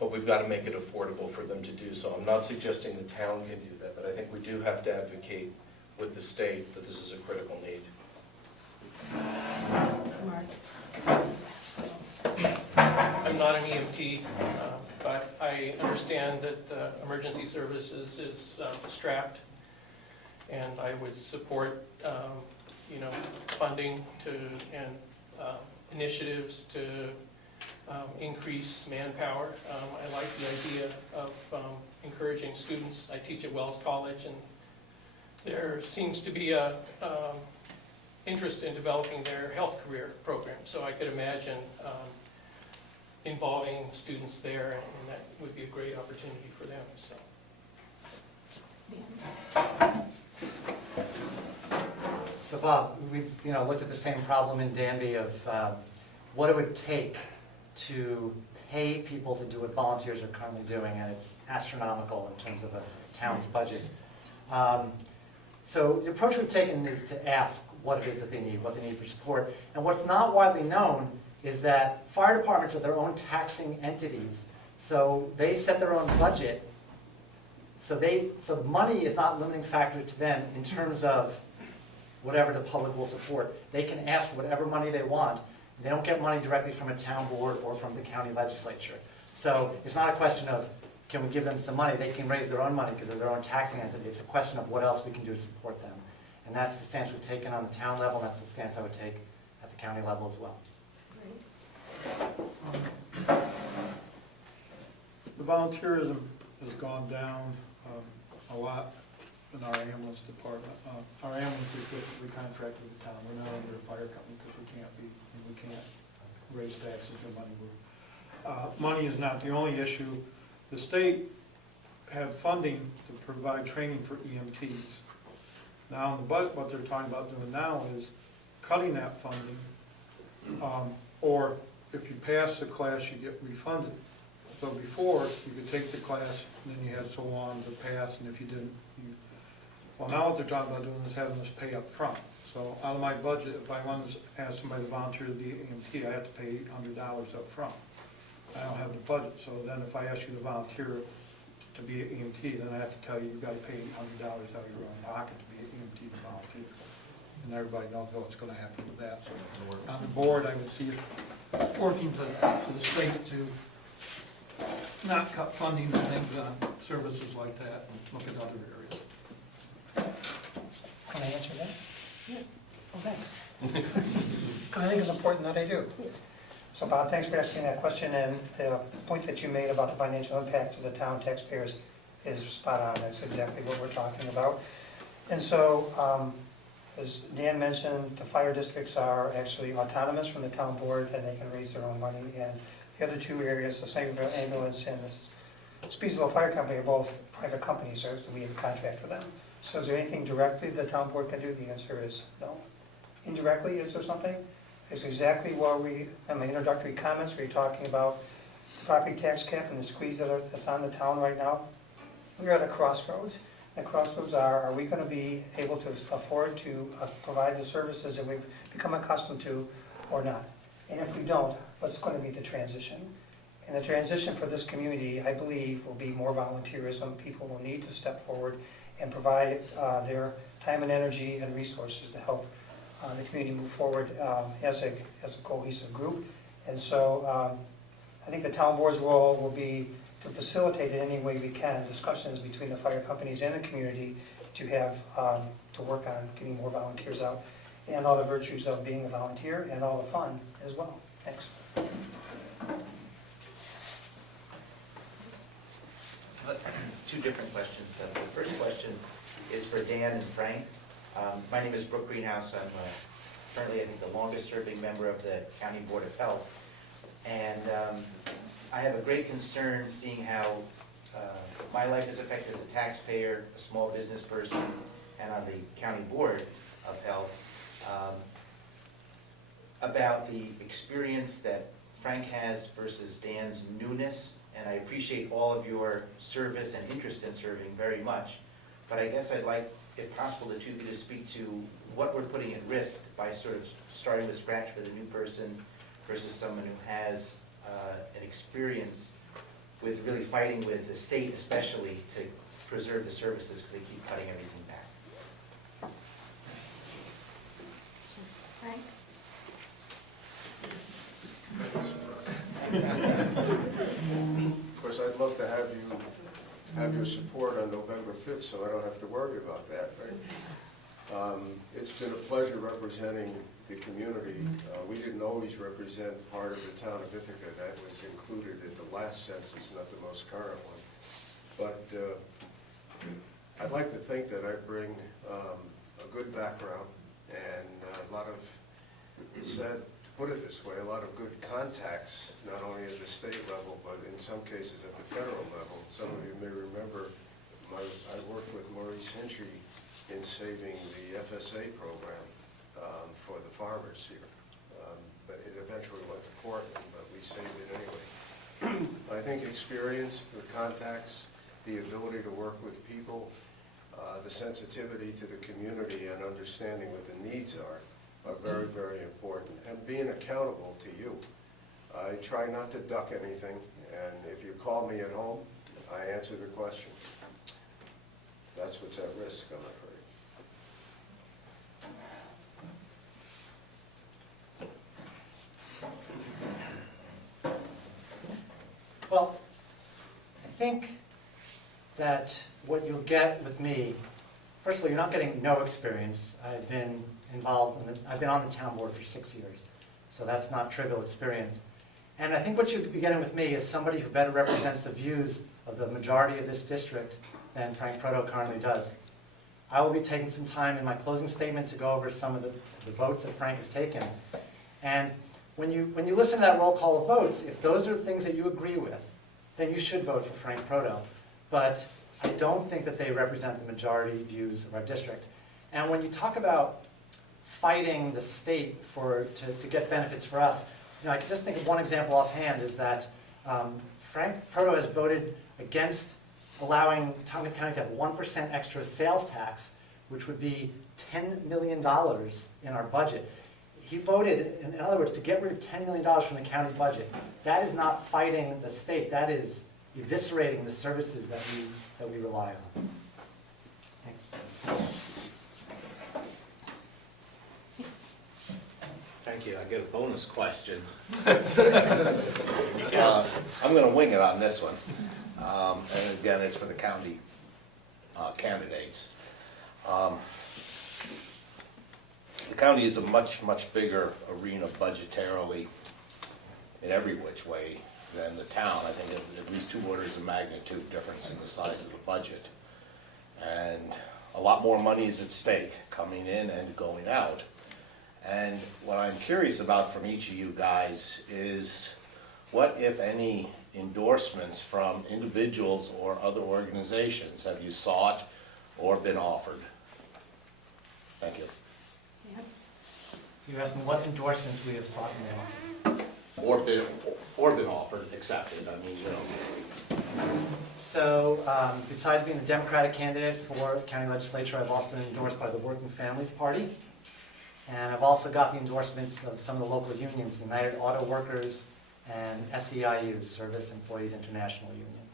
But we've got to make it affordable for them to do so. I'm not suggesting the town can do that, but I think we do have to advocate with the state that this is a critical need. I'm not an EMT, but I understand that emergency services is strapped, and I would support, funding and initiatives to increase manpower. I like the idea of encouraging students. I teach at Wells College, and there seems to be a interest in developing their health career program, so I could imagine involving students there, and that would be a great opportunity for them. So Bob, we've looked at the same problem in Danby of what it would take to pay people to do what volunteers are currently doing, and it's astronomical in terms of a town's budget. So the approach we've taken is to ask what it is that they need, what they need for support. And what's not widely known is that fire departments are their own taxing entities, so they set their own budget. So the money is not a limiting factor to them in terms of whatever the public will support. They can ask for whatever money they want. They don't get money directly from a town board or from the county legislature. So it's not a question of, can we give them some money? They can raise their own money because they're their own taxing entity. It's a question of what else we can do to support them. And that's the stance we've taken on the town level, and that's the stance I would take at the county level as well. The volunteerism has gone down a lot in our ambulance department. Our ambulance is basically contracted with the town. We're not under a fire company because we can't raise taxes or money. Money is not the only issue. The state had funding to provide training for EMTs. Now, in the budget, what they're talking about doing now is cutting that funding, or if you pass the class, you get refunded. So before, you could take the class, and then you had so long to pass, and if you didn't, well, now what they're talking about doing is having us pay up front. So out of my budget, if I want to ask somebody to volunteer to be an EMT, I have to pay $800 up front. I don't have the budget, so then if I ask you to volunteer to be an EMT, then I have to tell you, you've got to pay $800 out of your own pocket to be an EMT to volunteer. And everybody knows what's going to happen with that. So on the board, I would see it working to the state to not cut funding and things on services like that and look at other areas. Can I answer that? Yes. Oh, thanks. I think it's important that I do. Yes. So Bob, thanks for asking that question, and the point that you made about the financial impact to the town taxpayers is spot on. That's exactly what we're talking about. And so, as Dan mentioned, the fire districts are actually autonomous from the town board, and they can raise their own money. And the other two areas, the Sangerville Ambulance and the Speedsville Fire Company, are both private companies, so we have a contract with them. So is there anything directly the town board can do? The answer is no. Indirectly, is there something? It's exactly where in my introductory comments, where you're talking about the property tax cap and the squeeze that's on the town right now. We're at a crossroads. The crossroads are we going to be able to afford to provide the services that we've become accustomed to or not? And if we don't, what's going to be the transition? And the transition for this community, I believe, will be more volunteerism. People will need to step forward and provide their time and energy and resources to help the community move forward as a cohesive group. And so I think the town board's role will be to facilitate in any way we can discussions between the fire companies and the community to have to work on getting more volunteers out and all the virtues of being a volunteer and all the fun as well. Thanks. Two different questions. The first question is for Dan and Frank. My name is Brooke Greenhouse. I'm currently, I think, the longest serving member of the County Board of Health. And I have a great concern seeing how my life is affected as a taxpayer, a small business person, and on the County Board of Health. about the experience that Frank has versus Dan's newness, and I appreciate all of your service and interest in serving very much. But I guess I'd like, if possible, the two of you to speak to what we're putting at risk by sort of starting with scratch with a new person versus someone who has an experience with really fighting with the state, especially to preserve the services because they keep cutting everything back. Frank? Of course, I'd love to have your support on November 5th, so I don't have to worry about that, right? It's been a pleasure representing the community. We didn't always represent part of the town of Ithaca. That was included in the last census, not the most current one. But I'd like to think that I bring a good background and a lot of, to put it this way, a lot of good contacts, not only at the state level, but in some cases at the federal level. Some of you may remember I worked with Maurice Hinchy in saving the FSA program for the farmers here. But it eventually went to Portland, but we saved it anyway. I think experience, the contacts, the ability to work with people, the sensitivity to the community and understanding what the needs are very, very important. And being accountable to you. I try not to duck anything, and if you call me at home, I answer the question. That's what's at risk, I'm afraid. Well, I think that what you'll get with me, first of all, you're not getting no experience. I've been involved, I've been on the town board for 6 years, so that's not trivial experience. And I think what you'll be getting with me is somebody who better represents the views of the majority of this district than Frank Proto currently does. I will be taking some time in my closing statement to go over some of the votes that Frank has taken. And when you listen to that roll call of votes, if those are the things that you agree with, then you should vote for Frank Proto. But I don't think that they represent the majority views of our district. And when you talk about fighting the state to get benefits for us, I can just think of one example offhand is that Frank Proto has voted against allowing Tompkins County to have 1% extra sales tax, which would be $10 million in our budget. He voted, in other words, to get rid of $10 million from the county budget. That is not fighting the state. That is eviscerating the services that we rely on. Thanks. Thank you. I get a bonus question. I'm going to wing it on this one. And again, it's for the county candidates. The county is a much, much bigger arena budgetarily in every which way than the town. I think at least 2 orders of magnitude difference in the size of the budget. And a lot more money is at stake coming in and going out. And what I'm curious about from each of you guys is what, if any, endorsements from individuals or other organizations have you sought or been offered? Thank you. Yeah. So you're asking what endorsements we have sought and been offered? Or been offered, accepted, I mean, you know. So, besides being the Democratic candidate for the county legislature, I've also been endorsed by the Working Families Party. And I've also got the endorsements of some of the local unions, United Auto Workers and SEIU, Service Employees International Union.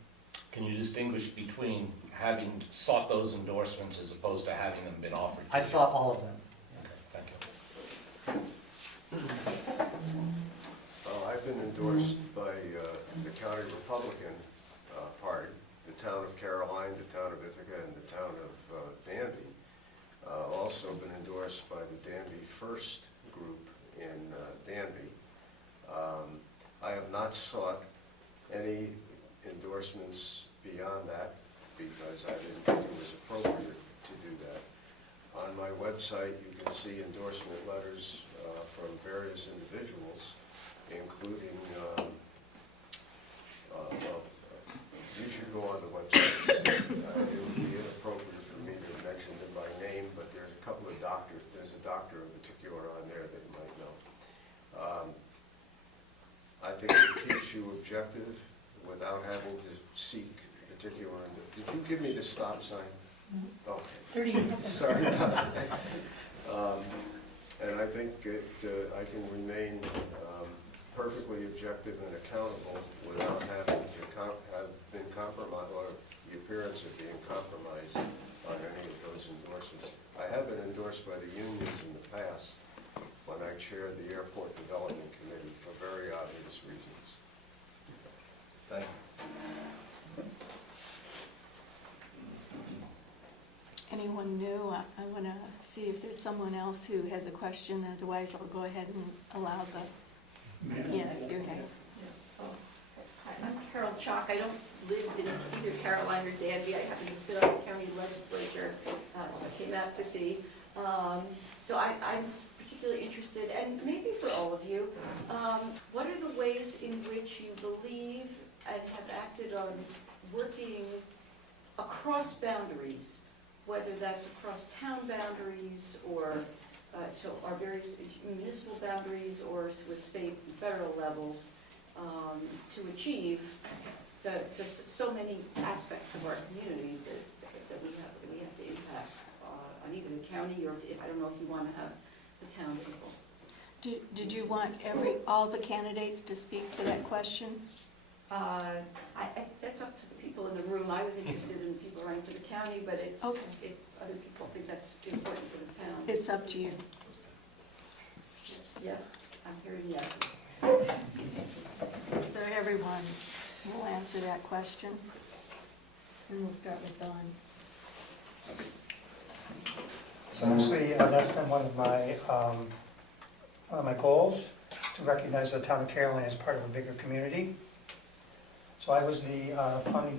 Can you distinguish between having sought those endorsements as opposed to having them been offered? I sought all of them. Okay, thank you. I've been endorsed by the County Republican Party, the town of Caroline, the town of Ithaca, and the town of Danby. Also been endorsed by the Danby First group in Danby. I have not sought any endorsements beyond that because I didn't think it was appropriate to do that. On my website, you can see endorsement letters from various individuals, including, well, you should go on the website. It would be inappropriate for me to mention them by name, but there's a couple of doctors. There's a doctor in particular on there that you might know. think it keeps you objective without having to seek particular, did you give me the stop sign? Okay. 30 seconds. Sorry about that. And I think I can remain perfectly objective and accountable without having to have been compromised, or the appearance of being compromised on any of those endorsements. I have been endorsed by the unions in the past when I chaired the Airport Development Committee for very obvious reasons. Thank you. Anyone new? I want to see if there's someone else who has a question, otherwise I'll go ahead and allow the, yes, go ahead. Hi, I'm Carol Chalk. I don't live in either Caroline or Danby. I happen to sit on the county legislature, so I came out to see. So I'm particularly interested, and maybe for all of you, what are the ways in which you believe and have acted on working across boundaries, whether that's across town boundaries or so our various municipal boundaries or with state and federal levels, to achieve so many aspects of our community that we have to impact on either the county or if I don't know if you want to have the town people. Did you want all the candidates to speak to that question? That's up to the people in the room. I was interested in people running for the county, but it's Okay. if other people think that's important for the town. It's up to you. Yes, I'm hearing yes. So everyone will answer that question. And we'll start with Don. So actually, that's been one of my goals, to recognize the town of Caroline as part of a bigger community. So I was the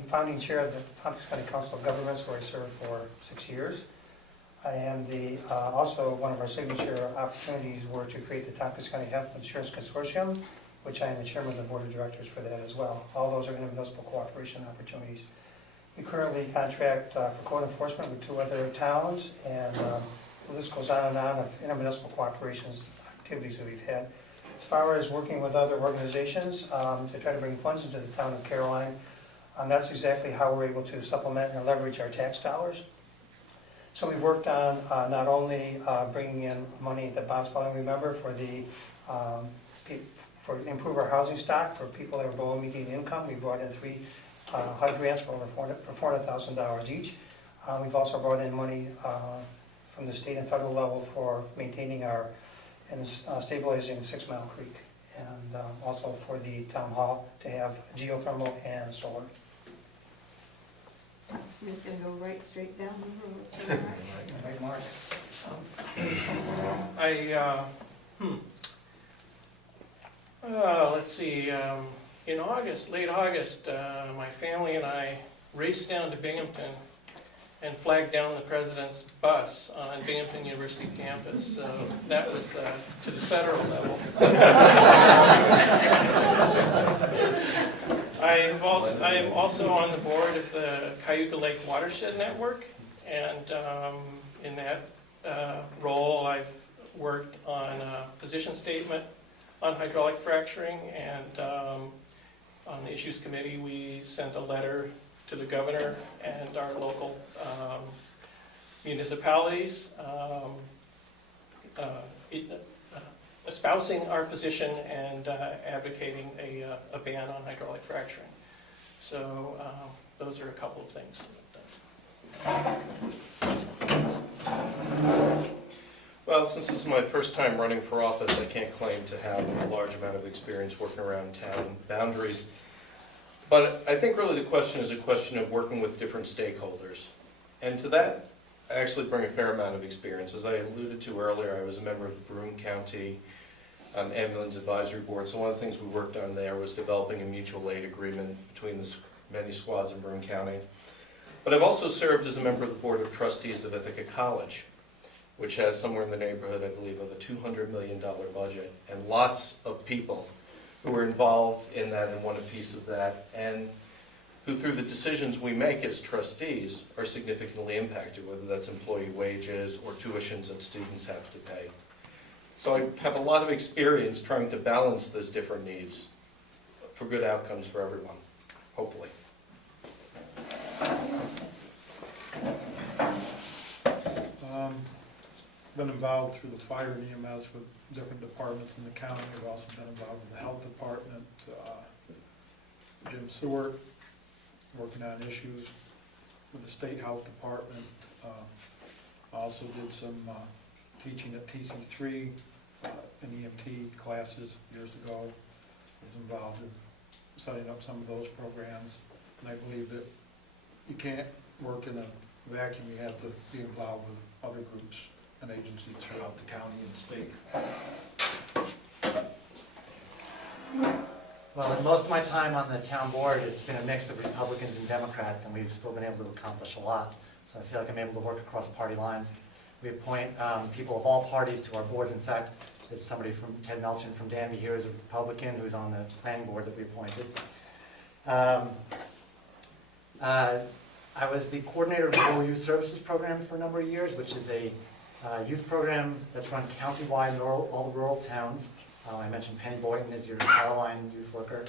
founding chair of the Tompkins County Council of Governments, where I served for 6 years. I am also one of our signature opportunities were to create the Tompkins County Health Insurance Consortium, which I am the chairman of the board of directors for that as well. All those are intermunicipal cooperation opportunities. We currently contract for code enforcement with 2 other towns, and the list goes on of intermunicipal cooperations activities that we've had. As far as working with other organizations to try to bring funds into the town of Caroline, that's exactly how we're able to supplement and leverage our tax dollars. So we've worked on not only bringing in money at the Bob's Bowling Remember for improve our housing stock for people that are below median income. We brought in 3 HUD grants for over $400,000 each. We've also brought in money from the state and federal level for maintaining and stabilizing 6 Mile Creek, and also for the town hall to have geothermal and solar. I'm just going to go right straight down the road. So Right, Mark? Let's see, in August, late August, my family and I raced down to Binghamton and flagged down the president's bus on Binghamton University campus. So that was to the federal level. I am also on the board of the Cayuga Lake Watershed Network, and in that role I've worked on a position statement on hydraulic fracturing, and on the issues committee we sent a letter to the governor and our local municipalities espousing our position and advocating a ban on hydraulic fracturing. So those are a couple of things. Well, since this is my first time running for office, I can't claim to have a large amount of experience working around town boundaries. But I think really the question is a question of working with different stakeholders. And to that, I actually bring a fair amount of experience. As I alluded to earlier, I was a member of the Broome County Ambulance Advisory Board. So one of the things we worked on there was developing a mutual aid agreement between the many squads in Broome County. But I've also served as a member of the Board of Trustees of Ithaca College, which has somewhere in the neighborhood, I believe, of a $200 million budget, and lots of people who are involved in that and want a piece of that, and who through the decisions we make as trustees are significantly impacted, whether that's employee wages or tuitions that students have to pay. So I have a lot of experience trying to balance those different needs. for good outcomes for everyone, hopefully. Been involved through the fire and EMS with different departments in the county. I've also been involved with the health department, Jim Seward, working on issues with the state health department. Also did some teaching at TC3 in EMT classes years ago. Was involved in setting up some of those programs. And I believe that you can't work in a vacuum. You have to be involved with other groups and agencies throughout the county and state. Well, in most of my time on the town board, it's been a mix of Republicans and Democrats, and we've still been able to accomplish a lot. So I feel like I'm able to work across party lines. We appoint people of all parties to our boards. In fact, there's somebody from Ted Melchin from Danby here is a Republican who's on the planning board that we appointed. I was the coordinator of the Rural Youth Services Program for a number of years, which is a youth program that's run countywide in all the rural towns. I mentioned Penny Boynton is your Caroline youth worker.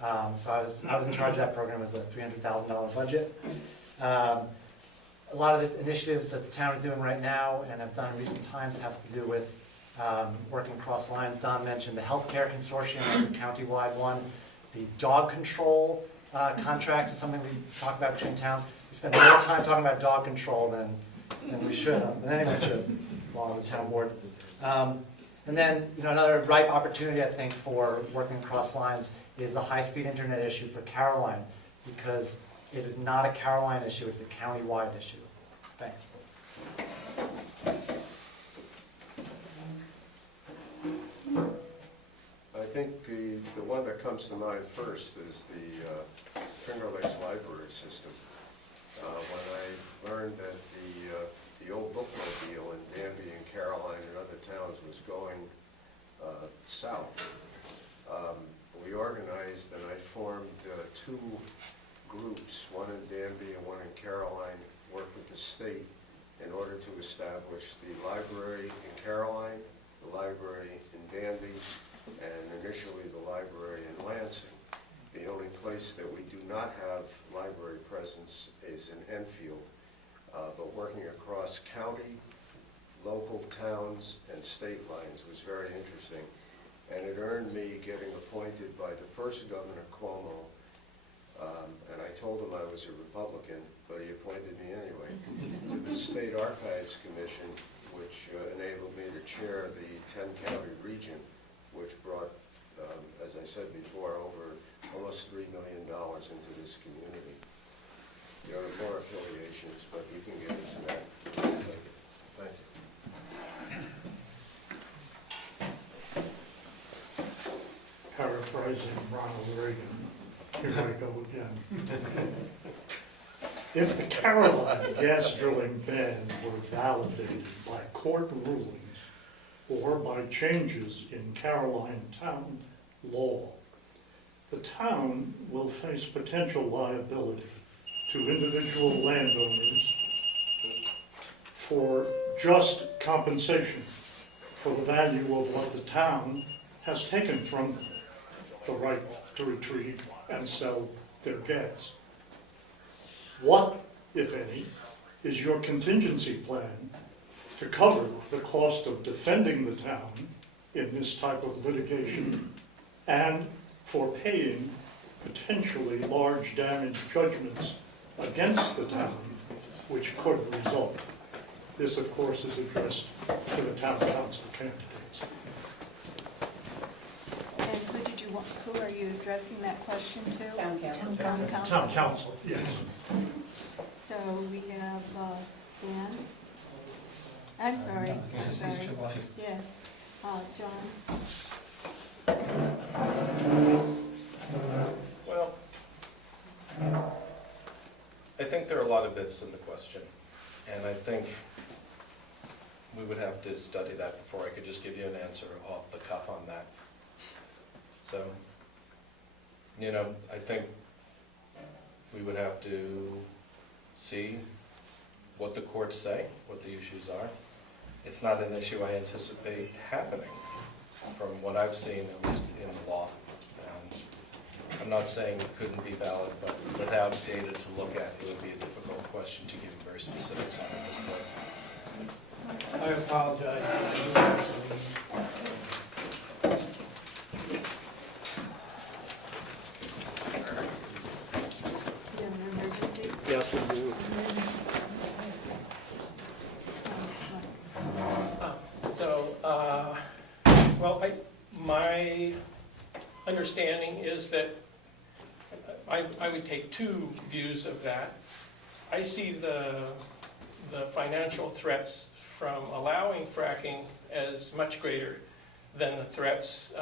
So I was in charge of that program as a $300,000 budget. A lot of the initiatives that the town is doing right now and have done in recent times has to do with working across lines. Don mentioned the healthcare consortium is a countywide one. The dog control contracts is something we talk about between towns. We spend more time talking about dog control than we should, than anyone should while on the town board. And then, another ripe opportunity, I think, for working across lines is the high-speed internet issue for Caroline, because it is not a Caroline issue, it's a county-wide issue. Thanks. I think the one that comes to mind first is the Finger Lakes Library System. When I learned that the old bookmobile in Danby and Caroline and other towns was going south, we organized and I formed two groups, one in Danby and one in Caroline, worked with the state in order to establish the library in Caroline, the library in Danby, and initially the library in Lansing. The only place that we do not have library presence is in Enfield, but working across county, local towns, and state lines was very interesting. And it earned me getting appointed by the first Governor Cuomo, and I told him I was a Republican, but he appointed me anyway, to the State Archives Commission, which enabled me to chair the 10-county region, which brought, as I said before, over almost $3 million into this community. There are more affiliations, but you can get into that. Thank you. Paraphrasing Ronald Reagan, here I go again. If the Caroline gas drilling ban were validated by court rulings or by changes in Caroline town law, the town will face potential liability to individual landowners for just compensation for the value of what the town has taken from them, the right to retrieve and sell their gas. What, if any, is your contingency plan to cover the cost of defending the town in this type of litigation and for paying potentially large damage judgments against the town, which could result? This, of course, is addressed to the town council candidates. And who are you addressing that question to? Town council. Town council, yes. So we have Dan. I'm sorry. Yes, John. Well, I think there are a lot of ifs in the question, and I think we would have to study that before I could just give you an answer off the cuff on that. So, I think we would have to see what the courts say, what the issues are. It's not an issue I anticipate happening from what I've seen, at least in the law. And I'm not saying it couldn't be valid, but without data to look at, it would be a difficult question to give you very specifics on at this point. I apologize. You have an emergency? Yes, indeed. My understanding is that I would take two views of that. I see the financial threats from allowing fracking as much greater than the threats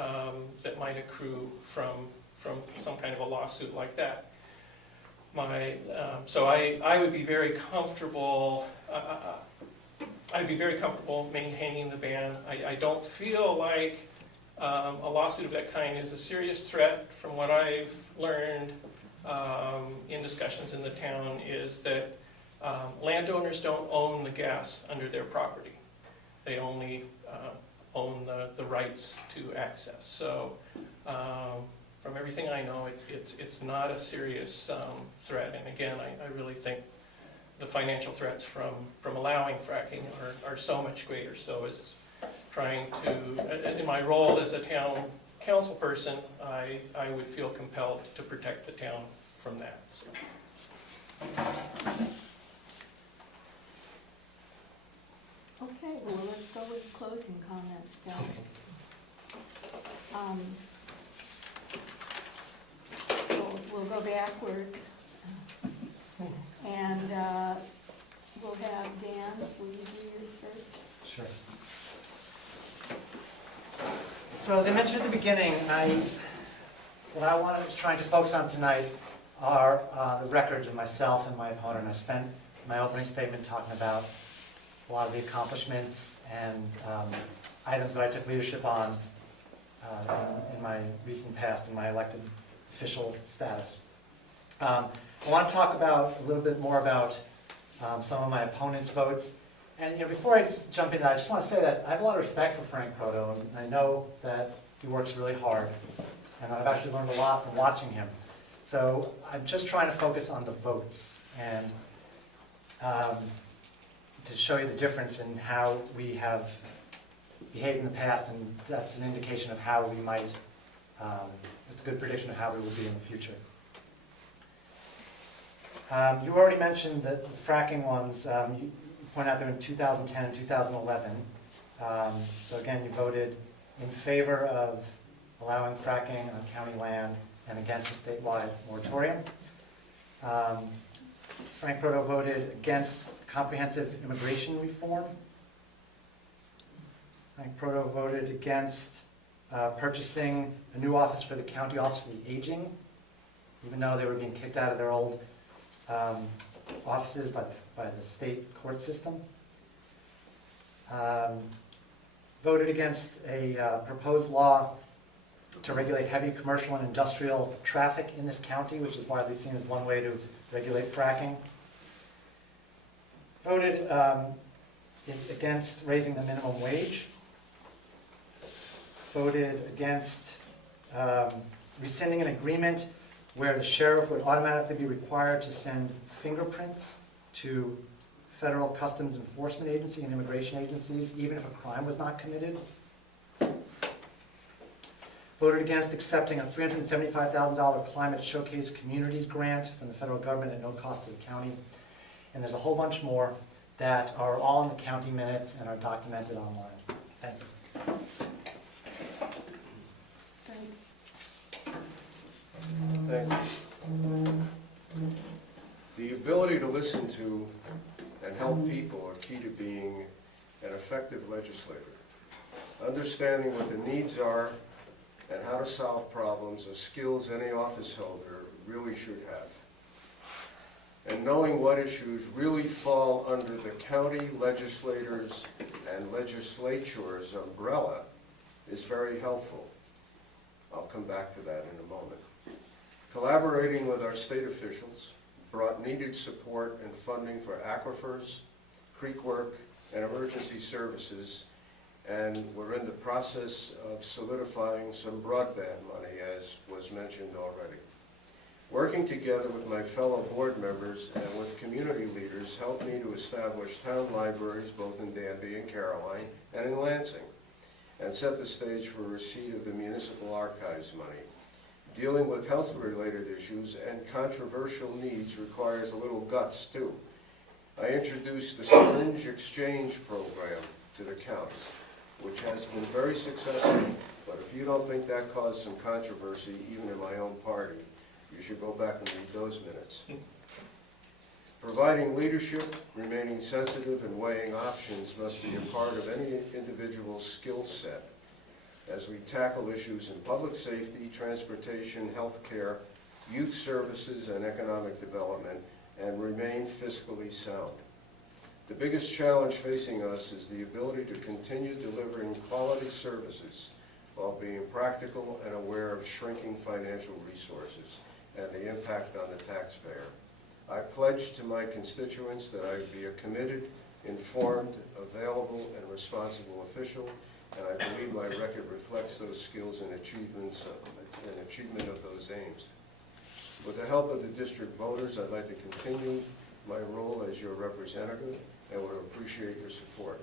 that might accrue from some kind of a lawsuit like that. So I would be very comfortable. I'd be very comfortable maintaining the ban. I don't feel like a lawsuit of that kind is a serious threat. From what I've learned in discussions in the town is that landowners don't own the gas under their property. They only own the rights to access. So from everything I know, it's not a serious threat. And again, I really think the financial threats from allowing fracking are so much greater. So as trying to, in my role as a town council person, I would feel compelled to protect the town from that. So. Okay, well, let's go with closing comments then. We'll go backwards. And we'll have Dan, will you do yours first? Sure. So as I mentioned at the beginning, what I wanted to try to focus on tonight are the records of myself and my opponent. I spent my opening statement talking about a lot of the accomplishments and items that I took leadership on in my recent past in my elected official status. I want to talk about a little bit more about some of my opponent's votes. And before I jump into that, I just want to say that I have a lot of respect for Frank Proto, and I know that he works really hard, and I've actually learned a lot from watching him. So I'm just trying to focus on the votes and to show you the difference in how we have behaved in the past, and that's an indication of how we might, it's a good prediction of how we will be in the future. You already mentioned that the fracking ones, you point out they're in 2010 and 2011. So again, you voted in favor of allowing fracking on county land and against a statewide moratorium. Frank Proto voted against comprehensive immigration reform. Frank Proto voted against purchasing a new office for the County Office for the Aging, even though they were being kicked out of their old offices by the state court system. Voted against a proposed law to regulate heavy commercial and industrial traffic in this county, which is widely seen as one way to regulate fracking. Voted against raising the minimum wage. Voted against rescinding an agreement where the sheriff would automatically be required to send fingerprints to federal customs enforcement agency and immigration agencies, even if a crime was not committed. Voted against accepting a $375,000 Climate Showcase Communities grant from the federal government at no cost to the county. And there's a whole bunch more that are all in the county minutes and are documented online. Thank you. Thank you. The ability to listen to and help people are key to being an effective legislator. Understanding what the needs are and how to solve problems are skills any office holder really should have. And knowing what issues really fall under the county legislators and legislature's umbrella is very helpful. I'll come back to that in a moment. Collaborating with our state officials brought needed support and funding for aquifers, creek work, and emergency services, and we're in the process of solidifying some broadband money, as was mentioned already. Working together with my fellow board members and with community leaders helped me to establish town libraries both in Danby and Caroline and in Lansing, and set the stage for receipt of the municipal archives money. Dealing with health-related issues and controversial needs requires a little guts, too. I introduced the syringe exchange program to the county, which has been very successful, but if you don't think that caused some controversy, even in my own party, you should go back and read those minutes. Providing leadership, remaining sensitive, and weighing options must be a part of any individual's skill set as we tackle issues in public safety, transportation, healthcare, youth services, and economic development, and remain fiscally sound. The biggest challenge facing us is the ability to continue delivering quality services while being practical and aware of shrinking financial resources and the impact on the taxpayer. I pledge to my constituents that I would be a committed, informed, available, and responsible official, and I believe my record reflects those skills and achievement of those aims. With the help of the district voters, I'd like to continue my role as your representative and would appreciate your support.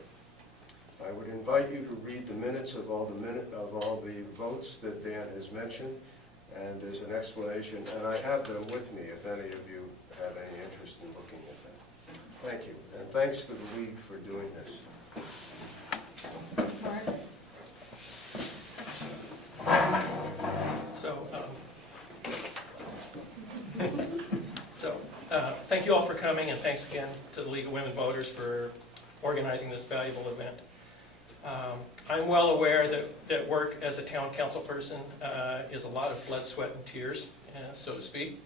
I would invite you to read the minutes of all the votes that Dan has mentioned, and there's an explanation, and I have them with me if any of you have any interest in looking at that. Thank you, and thanks to the League for doing this. Thank you all for coming, and thanks again to the League of Women Voters for organizing this valuable event. I'm well aware that work as a town council person is a lot of blood, sweat, and tears, so to speak.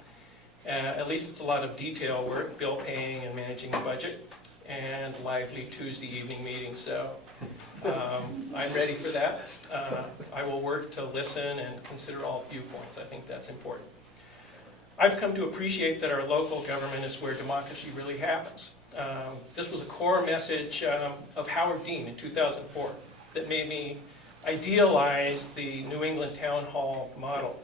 At least it's a lot of detail work, bill paying and managing the budget, and lively Tuesday evening meetings. So I'm ready for that. I will work to listen and consider all viewpoints. I think that's important. I've come to appreciate that our local government is where democracy really happens. This was a core message of Howard Dean in 2004 that made me idealize the New England Town Hall model.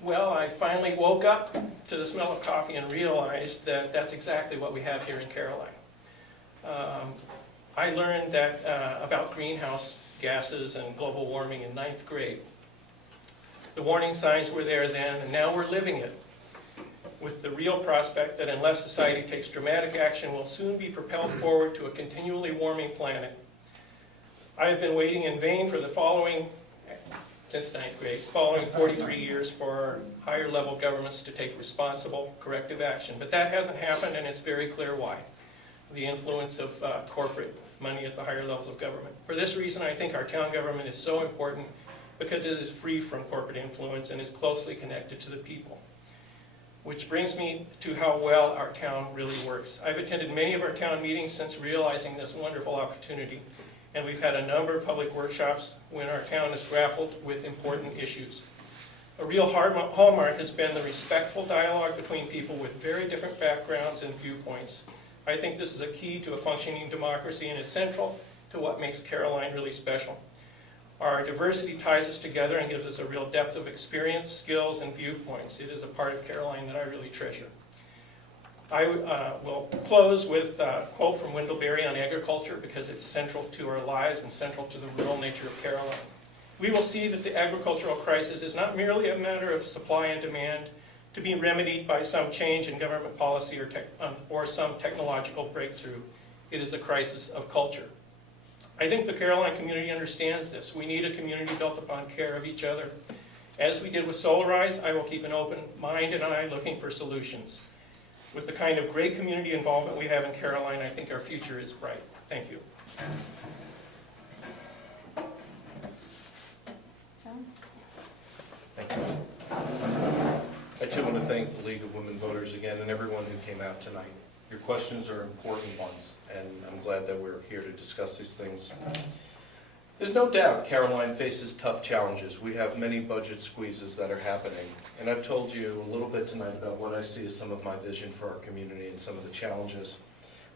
Well, I finally woke up to the smell of coffee and realized that that's exactly what we have here in Caroline. I learned that about greenhouse gases and global warming in 9th grade. The warning signs were there then, and now we're living it, with the real prospect that unless society takes dramatic action, we'll soon be propelled forward to a continually warming planet. I have been waiting in vain for the following, since 9th grade, following 43 years for higher level governments to take responsible, corrective action. But that hasn't happened, and it's very clear why. The influence of corporate money at the higher levels of government. For this reason, I think our town government is so important, because it is free from corporate influence and is closely connected to the people. Which brings me to how well our town really works. I've attended many of our town meetings since realizing this wonderful opportunity, and we've had a number of public workshops when our town has grappled with important issues. A real hallmark has been the respectful dialogue between people with very different backgrounds and viewpoints. I think this is a key to a functioning democracy and is central to what makes Caroline really special. Our diversity ties us together and gives us a real depth of experience, skills, and viewpoints. It is a part of Caroline that I really treasure. I will close with a quote from Wendell Berry on agriculture, because it's central to our lives and central to the rural nature of Caroline. We will see that the agricultural crisis is not merely a matter of supply and demand to be remedied by some change in government policy or some technological breakthrough. It is a crisis of culture. I think the Caroline community understands this. We need a community built upon care of each other. As we did with Solarize, I will keep an open mind and eye looking for solutions. With the kind of great community involvement we have in Caroline, I think our future is bright. Thank you. John? Thank you. I too want to thank the League of Women Voters again and everyone who came out tonight. Your questions are important ones, and I'm glad that we're here to discuss these things. There's no doubt Caroline faces tough challenges. We have many budget squeezes that are happening, and I've told you a little bit tonight about what I see as some of my vision for our community and some of the challenges.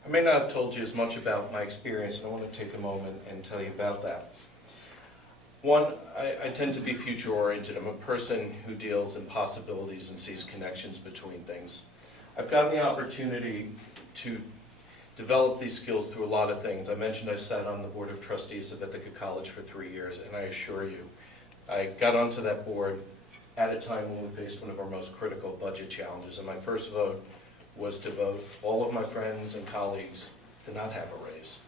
I may not have told you as much about my experience, and I want to take a moment and tell you about that. One, I tend to be future-oriented. I'm a person who deals in possibilities and sees connections between things. I've gotten the opportunity to develop these skills through a lot of things. I mentioned I sat on the Board of Trustees of Ithaca College for 3 years, and I assure you, I got onto that board at a time when we faced one of our most critical budget challenges, and my first vote was to vote all of my friends and colleagues to not have a raise.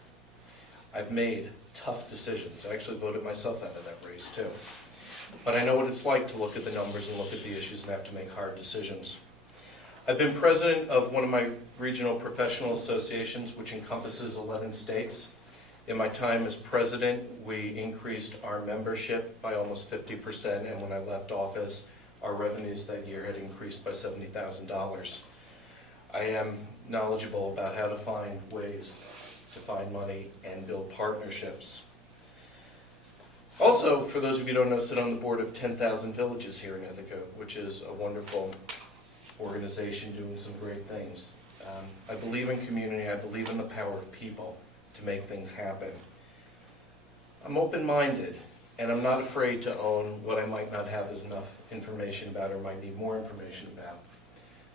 I've made tough decisions. I actually voted myself out of that raise too. But I know what it's like to look at the numbers and look at the issues and have to make hard decisions. I've been president of one of my regional professional associations, which encompasses 11 states. In my time as president, we increased our membership by almost 50%, and when I left office, our revenues that year had increased by $70,000. I am knowledgeable about how to find ways to find money and build partnerships. Also, for those of you who don't know, I sit on the board of 10,000 Villages here in Ithaca, which is a wonderful organization doing some great things. I believe in community, I believe in the power of people to make things happen. I'm open-minded, and I'm not afraid to own what I might not have enough information about or might need more information about.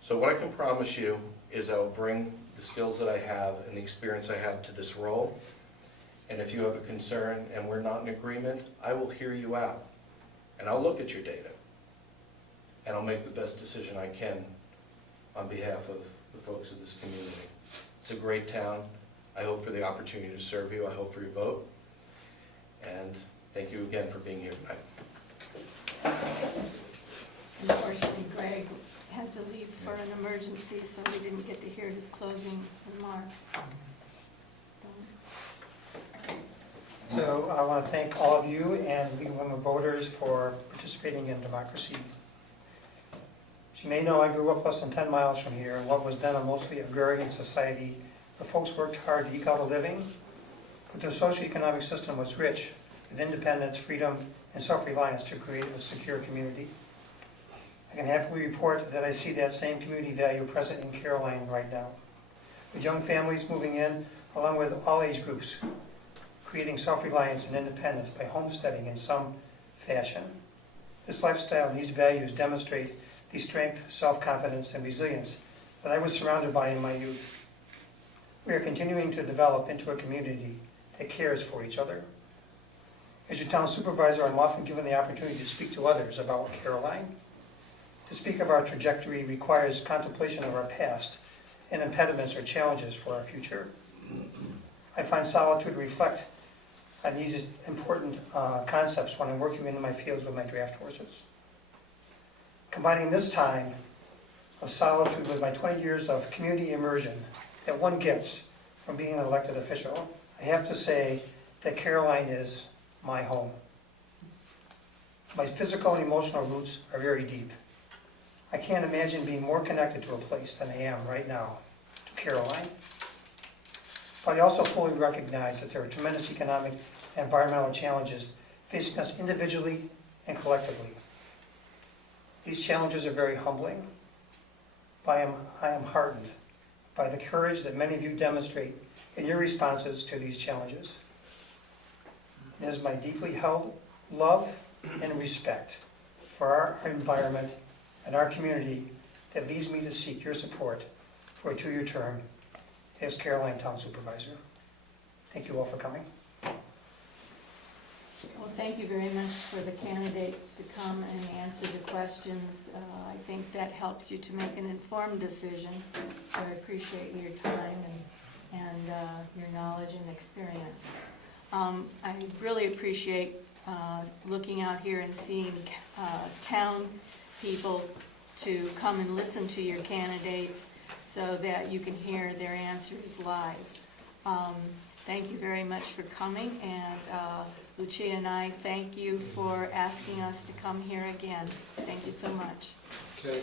So what I can promise you is I will bring the skills that I have and the experience I have to this role. And if you have a concern and we're not in agreement, I will hear you out. And I'll look at your data. And I'll make the best decision I can on behalf of the folks of this community. It's a great town. I hope for the opportunity to serve you. I hope for your vote. And thank you again for being here tonight. Unfortunately, Greg had to leave for an emergency, so we didn't get to hear his closing remarks. So I want to thank all of you and League of Women Voters for participating in democracy. As you may know, I grew up less than 10 miles from here in what was then a mostly agrarian society where folks worked hard to eke out a living, but the socioeconomic system was rich with independence, freedom, and self-reliance to create a secure community. I can happily report that I see that same community value present in Caroline right now, with young families moving in along with all age groups, creating self-reliance and independence by homesteading in some fashion. This lifestyle and these values demonstrate the strength, self-confidence, and resilience that I was surrounded by in my youth. We are continuing to develop into a community that cares for each other. As your town supervisor, I'm often given the opportunity to speak to others about Caroline. To speak of our trajectory requires contemplation of our past and impediments or challenges for our future. I find solitude to reflect on these important concepts when I'm working in my fields with my draft horses. Combining this time of solitude with my 20 years of community immersion that one gets from being an elected official, I have to say that Caroline is my home. My physical and emotional roots are very deep. I can't imagine being more connected to a place than I am right now to Caroline. But I also fully recognize that there are tremendous economic and environmental challenges facing us individually and collectively. These challenges are very humbling, but I am heartened by the courage that many of you demonstrate in your responses to these challenges. It is my deeply held love and respect for our environment and our community that leads me to seek your support for a 2-year term as Caroline Town Supervisor. Thank you all for coming. Well, thank you very much for the candidates to come and answer the questions. I think that helps you to make an informed decision. So I appreciate your time and your knowledge and experience. I really appreciate looking out here and seeing town people to come and listen to your candidates so that you can hear their answers live. Thank you very much for coming, and Lucia and I thank you for asking us to come here again. Thank you so much. Okay.